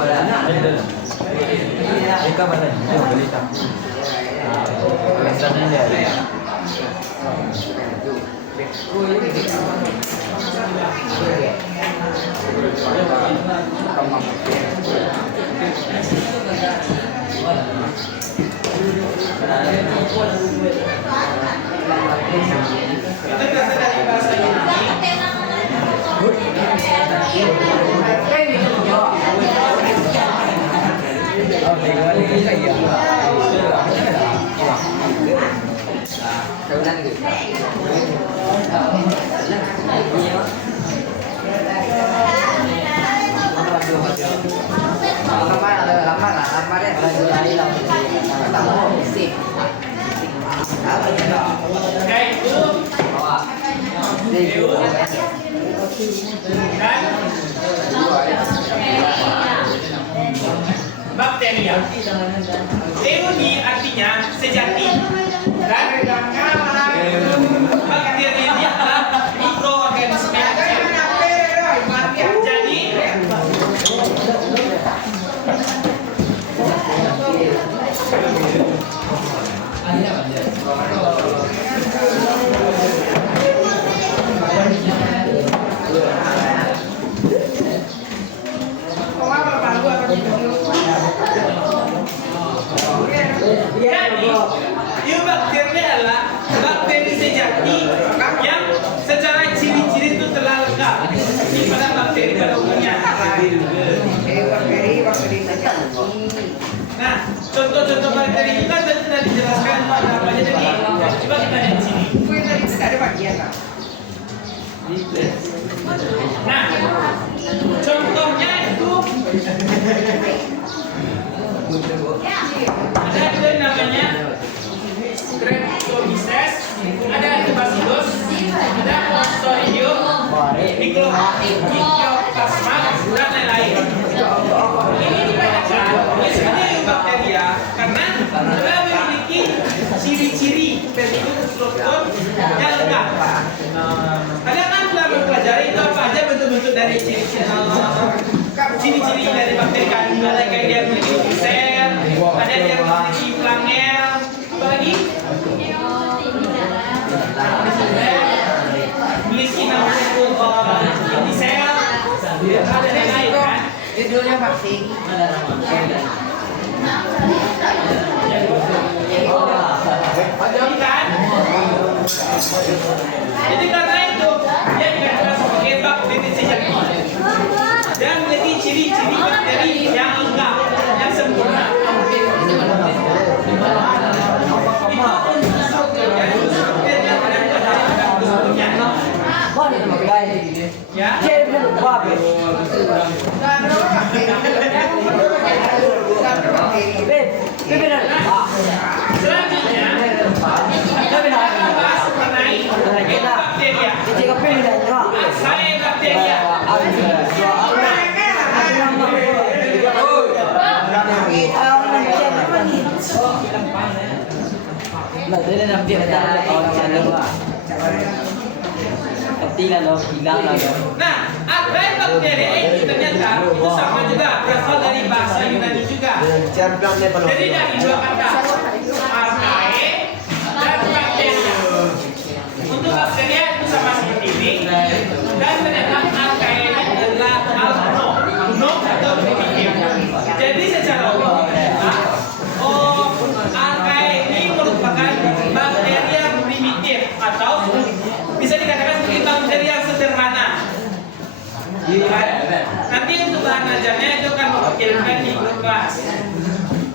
berasal dari bahasa Yunani. Yaitu EU dan bakteria. EU ini artinya sejati dan bakteria ini adalah mikroorganisme kecil. Jadi eubakteria adalah bakteri sejati yang secara ciri-ciri itu telah lengkap daripada bakteri pada umumnya. Nah, contoh-contoh bakteri itu kan tadi sudah dijelaskan pada apa aja tadi. Coba kita lihat di sini. Nah, contohnya itu ada yang namanya Streptococcus, ada Bacillus, ada Clostridium, Mycoplasma, dan lain-lain. Ini dikatakan sebagai bakteria karena telah memiliki ciri-ciri struktur yang lengkap. Kalian kan telah mempelajari itu apa aja bentuk-bentuk dari ciri-ciri dari bakteri kan, ada kayak dia memiliki sel, ada dia memiliki flagel, apa lagi? Memiliki namanya inti sel, ada yang lain kan? Judulnya bakteri. Jadi karena itu dia dikatakan sebagai bakteri sejati dan memiliki ciri-ciri bakteri yang lengkap, yang sempurna. Ya. Selanjutnya kita bahas mengenai bakteria. Saya bakteria. Nah, archaea bakteri ini ternyata itu sama juga berasal dari bahasa Yunani juga. Jadi dari dua kata, archaea dan bakteria. Untuk bakteria itu sama seperti ini, dan ternyata archaea adalah alno, atau primitif. Jadi secara umum, archaea ini merupakan bakteri yang primitif atau bisa dikatakan sebagai bakteri yang sederhana. Nanti untuk bahan ajarnya itu akan mewakilkan di grup kelas.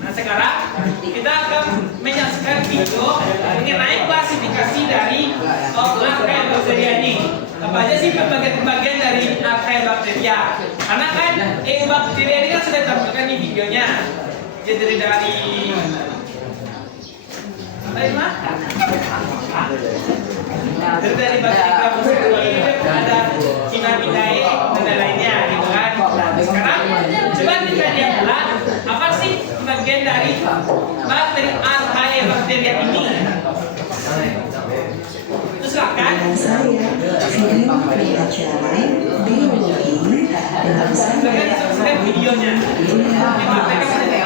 Nah sekarang kita akan menyaksikan video mengenai klasifikasi dari archaea bakteria ini. Apa aja sih pembagian-pembagian dari archaea bakteria? Karena kan bakteria ini kan sudah ditampilkan di videonya. Jadi dari dari bakteri ada Cynamidae dan lainnya gitu kan. Sekarang coba kita lihat apa bakteri archaebacteria ini. Terus silakan. Dengan saya, video pembelajaran biologi dengan saya Subscribe videonya. Ini mereka sudah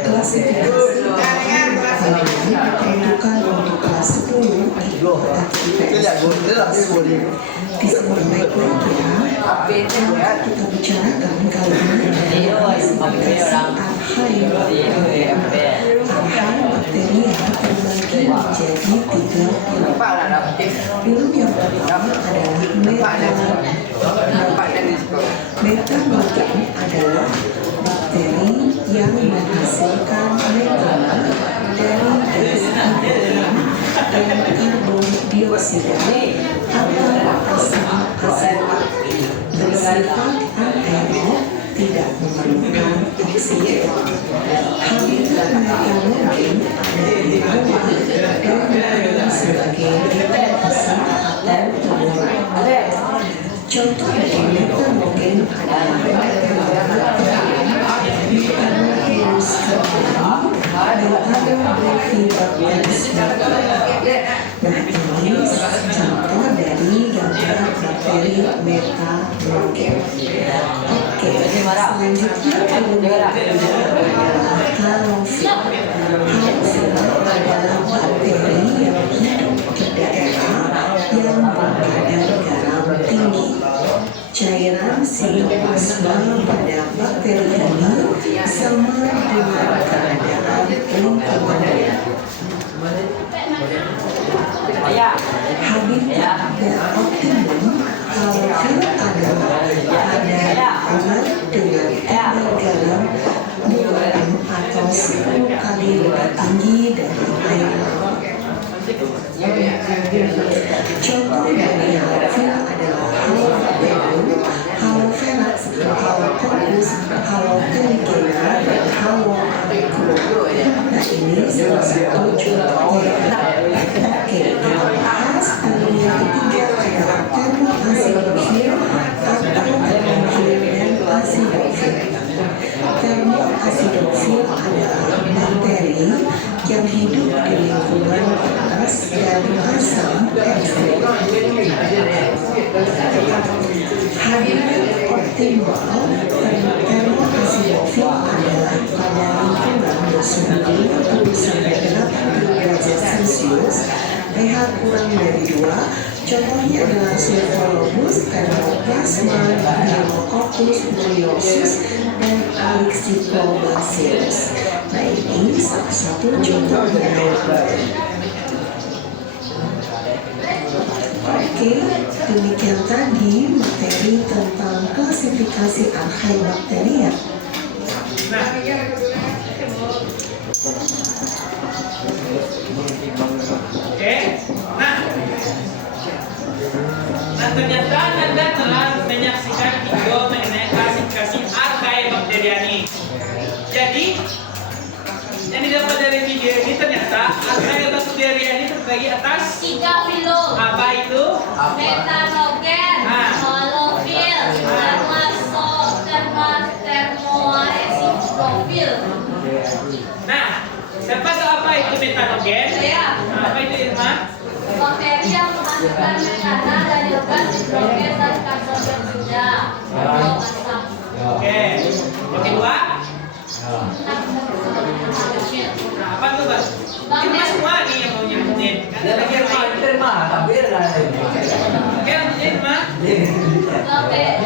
klasifikasi peruntukan untuk kelas 10 disebut baik-baiknya kita bicarakan kali ini archaebacteria terbagi menjadi 3 pilih yang pertama adalah metabogen adalah bakteri yang menghasilkan metan dari gas hidrogen dan karbon dioksida atau asam asetat bersifat anaerob, tidak memerlukan oksigen. Habitat metabogen ada di bawah dan dikenal sebagai dekomposisi atau tumbuhan. Contoh dari metabogen adalah metabogen Nah, ini contoh dari gambar bakteri metabogen. Oke, selanjutnya adalah halofil. Halofil adalah bakteri yang hidup di daerah yang berkadar garam tinggi. Cairan sitoplasma pada bakteri ini sama dengan keadaan lingkungan. Habitat dan optimum halofil adalah pada aman dengan kadar garam 2 atau 10 kali lebih tinggi dari air laut. Contoh dari halofil adalah Haloperidum, Halophanax, Halococcus, Halopeligena, dan Haloarcticum. Nah, ini salah satu contohnya. Oke, kita bahas yang ketiga adalah termoacidofil atau termofil dan acidofil. Termoacidofil adalah bakteri yang hidup di lingkungan panas dan asam ekstrim. Habitat optimal termoacidofil adalah pada lingkungan bersuhu 50-80 derajat Celcius, pH kurang dari 2. Contohnya adalah Sulfolobus, Thermoplasma, Pneumococcus muriosus, dan Alexicolbacillus. Nah, ini salah satu contohnya. Oke, demikian tadi materi tentang klasifikasi archaebacteria. Nah, ternyata Anda telah menyaksikan video mengenai klasifikasi archaebacteria ini. Jadi, yang didapat dari video ini ternyata archaebacteria ini terbagi atas 3 filo. apa itu? Metabogen, halofil, termoacidofil. Nah, siapa tahu apa itu metabogen? Saya. Nah, apa itu Irma? Bakteri yang menghasilkan metana dari gas hidrogen dan karbon dioksida atau asam. Oke. Yang kedua? Apa tuh, Bang? Irma semua nih yang mau nyebutin. Ada lagi yang lain. Oke, lanjut Irma.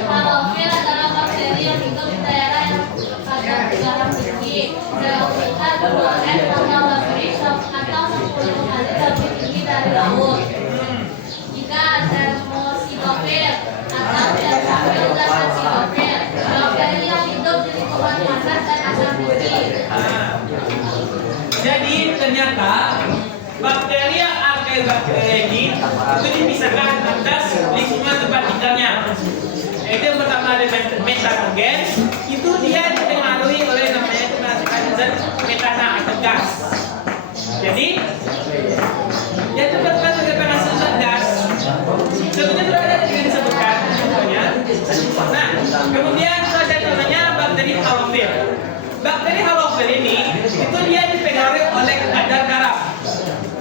Halofil adalah bakteri yang hidup di daerah yang kadar garam tinggi. Dioksida 2N atau lebih atau 10 kali lebih tinggi dari laut. Jika termoacidofil atau termofil dan acidofil, bakteri yang hidup di lingkungan panas dan asam tinggi. Jadi ternyata bakteri archaebacteria ini itu dipisahkan atas lingkungan tempat tinggalnya. Yaitu yang pertama ada metabogen, itu dia dipengaruhi oleh namanya itu menghasilkan zat metana atau gas. Jadi oleh kadar garam.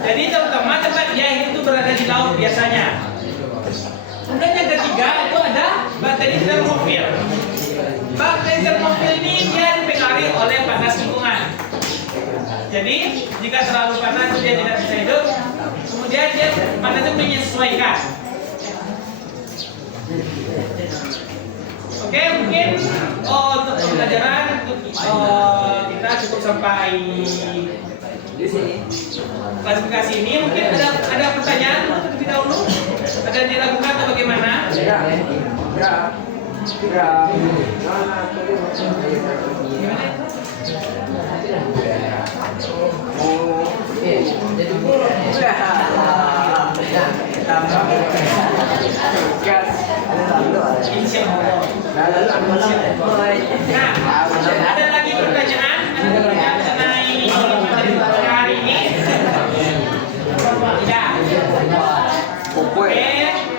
Jadi terutama tempat dia itu berada di laut biasanya. Kemudian yang ketiga itu ada bakteri termofil. Bakteri termofil ini dia dipengaruhi oleh panas lingkungan. Jadi jika terlalu panas dia tidak bisa hidup. Kemudian dia panasnya menyesuaikan. Oke, mungkin untuk pembelajaran kita cukup sampai di sini. Klasifikasi ini mungkin ada pertanyaan terlebih dahulu? Ada yang diragukan atau bagaimana? Nah, ada lagi pertanyaan? Ada pertanyaan mengenai materi hari ini? Tidak. Oke,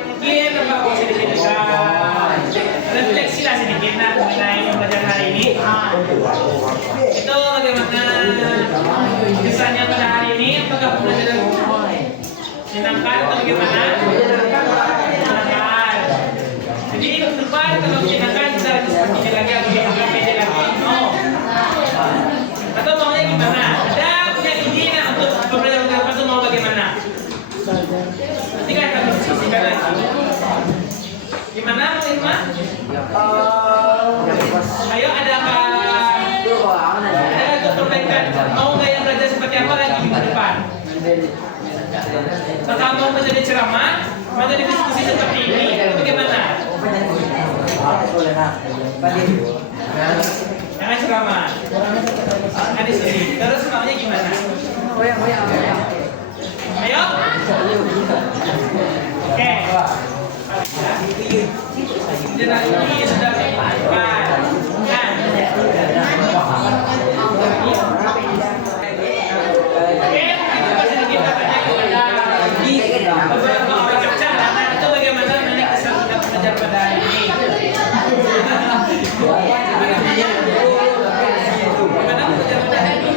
mungkin Bapak bisa sedikit refleksi lah sedikit mengenai pembelajaran hari ini. Itu bagaimana kesannya pada hari ini? Apakah pembelajaran menyenangkan atau bagaimana? Menyenangkan. Jadi ke depan kalau menyenangkan bisa seperti ini lagi atau beda lagi? No. Atau maunya gimana? Ada punya ide untuk pembelajaran ke depan itu mau bagaimana? Nanti kan akan diskusikan lagi. Gimana Mas Irma? Ayo ada apa? Ada untuk perbaikan. Mau nggak yang belajar seperti apa lagi minggu depan? Apakah mau menjadi ceramah? Menjadi diskusi seperti ini? Atau bagaimana? Jangan ceramah. Ada diskusi. Terus maunya gimana? Ayo. Oke. Jenah ini sudah dimaafkan. Beberapa orang kerja itu bagaimana mengenai kesan kita belajar pada hari ini? Bagaimana belajar pada hari ini?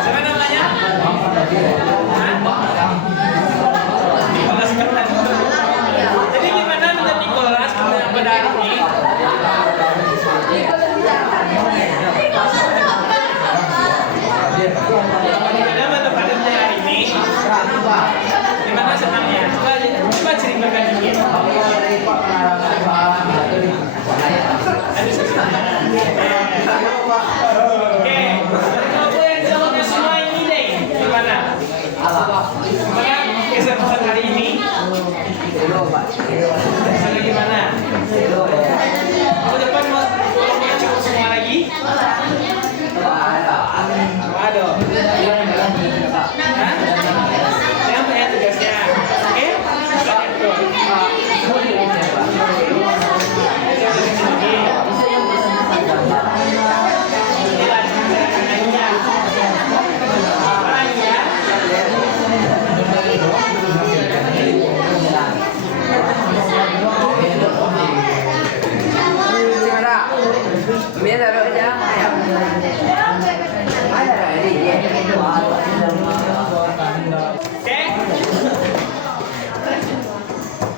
Siapa namanya? Jadi gimana menjadi Nicholas pada hari ini? Bagaimana pada hari ini? Gimana senangnya? Coba ceritakan dikit. Oke, kamu yang jawabnya semua ini deh. Gimana? Gimana kesan hari ini? Kesan gimana? Kamu depan mau cukup semua lagi? Waduh. Hah? Yang punya tugasnya. Oke?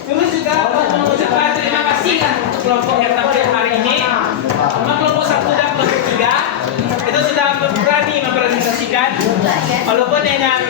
Terus juga mengucapkan terima kasih untuk kelompok yang tampil hari ini. Sama kelompok 1 dan kelompok 3 itu sudah berani mempresentasikan walaupun dengan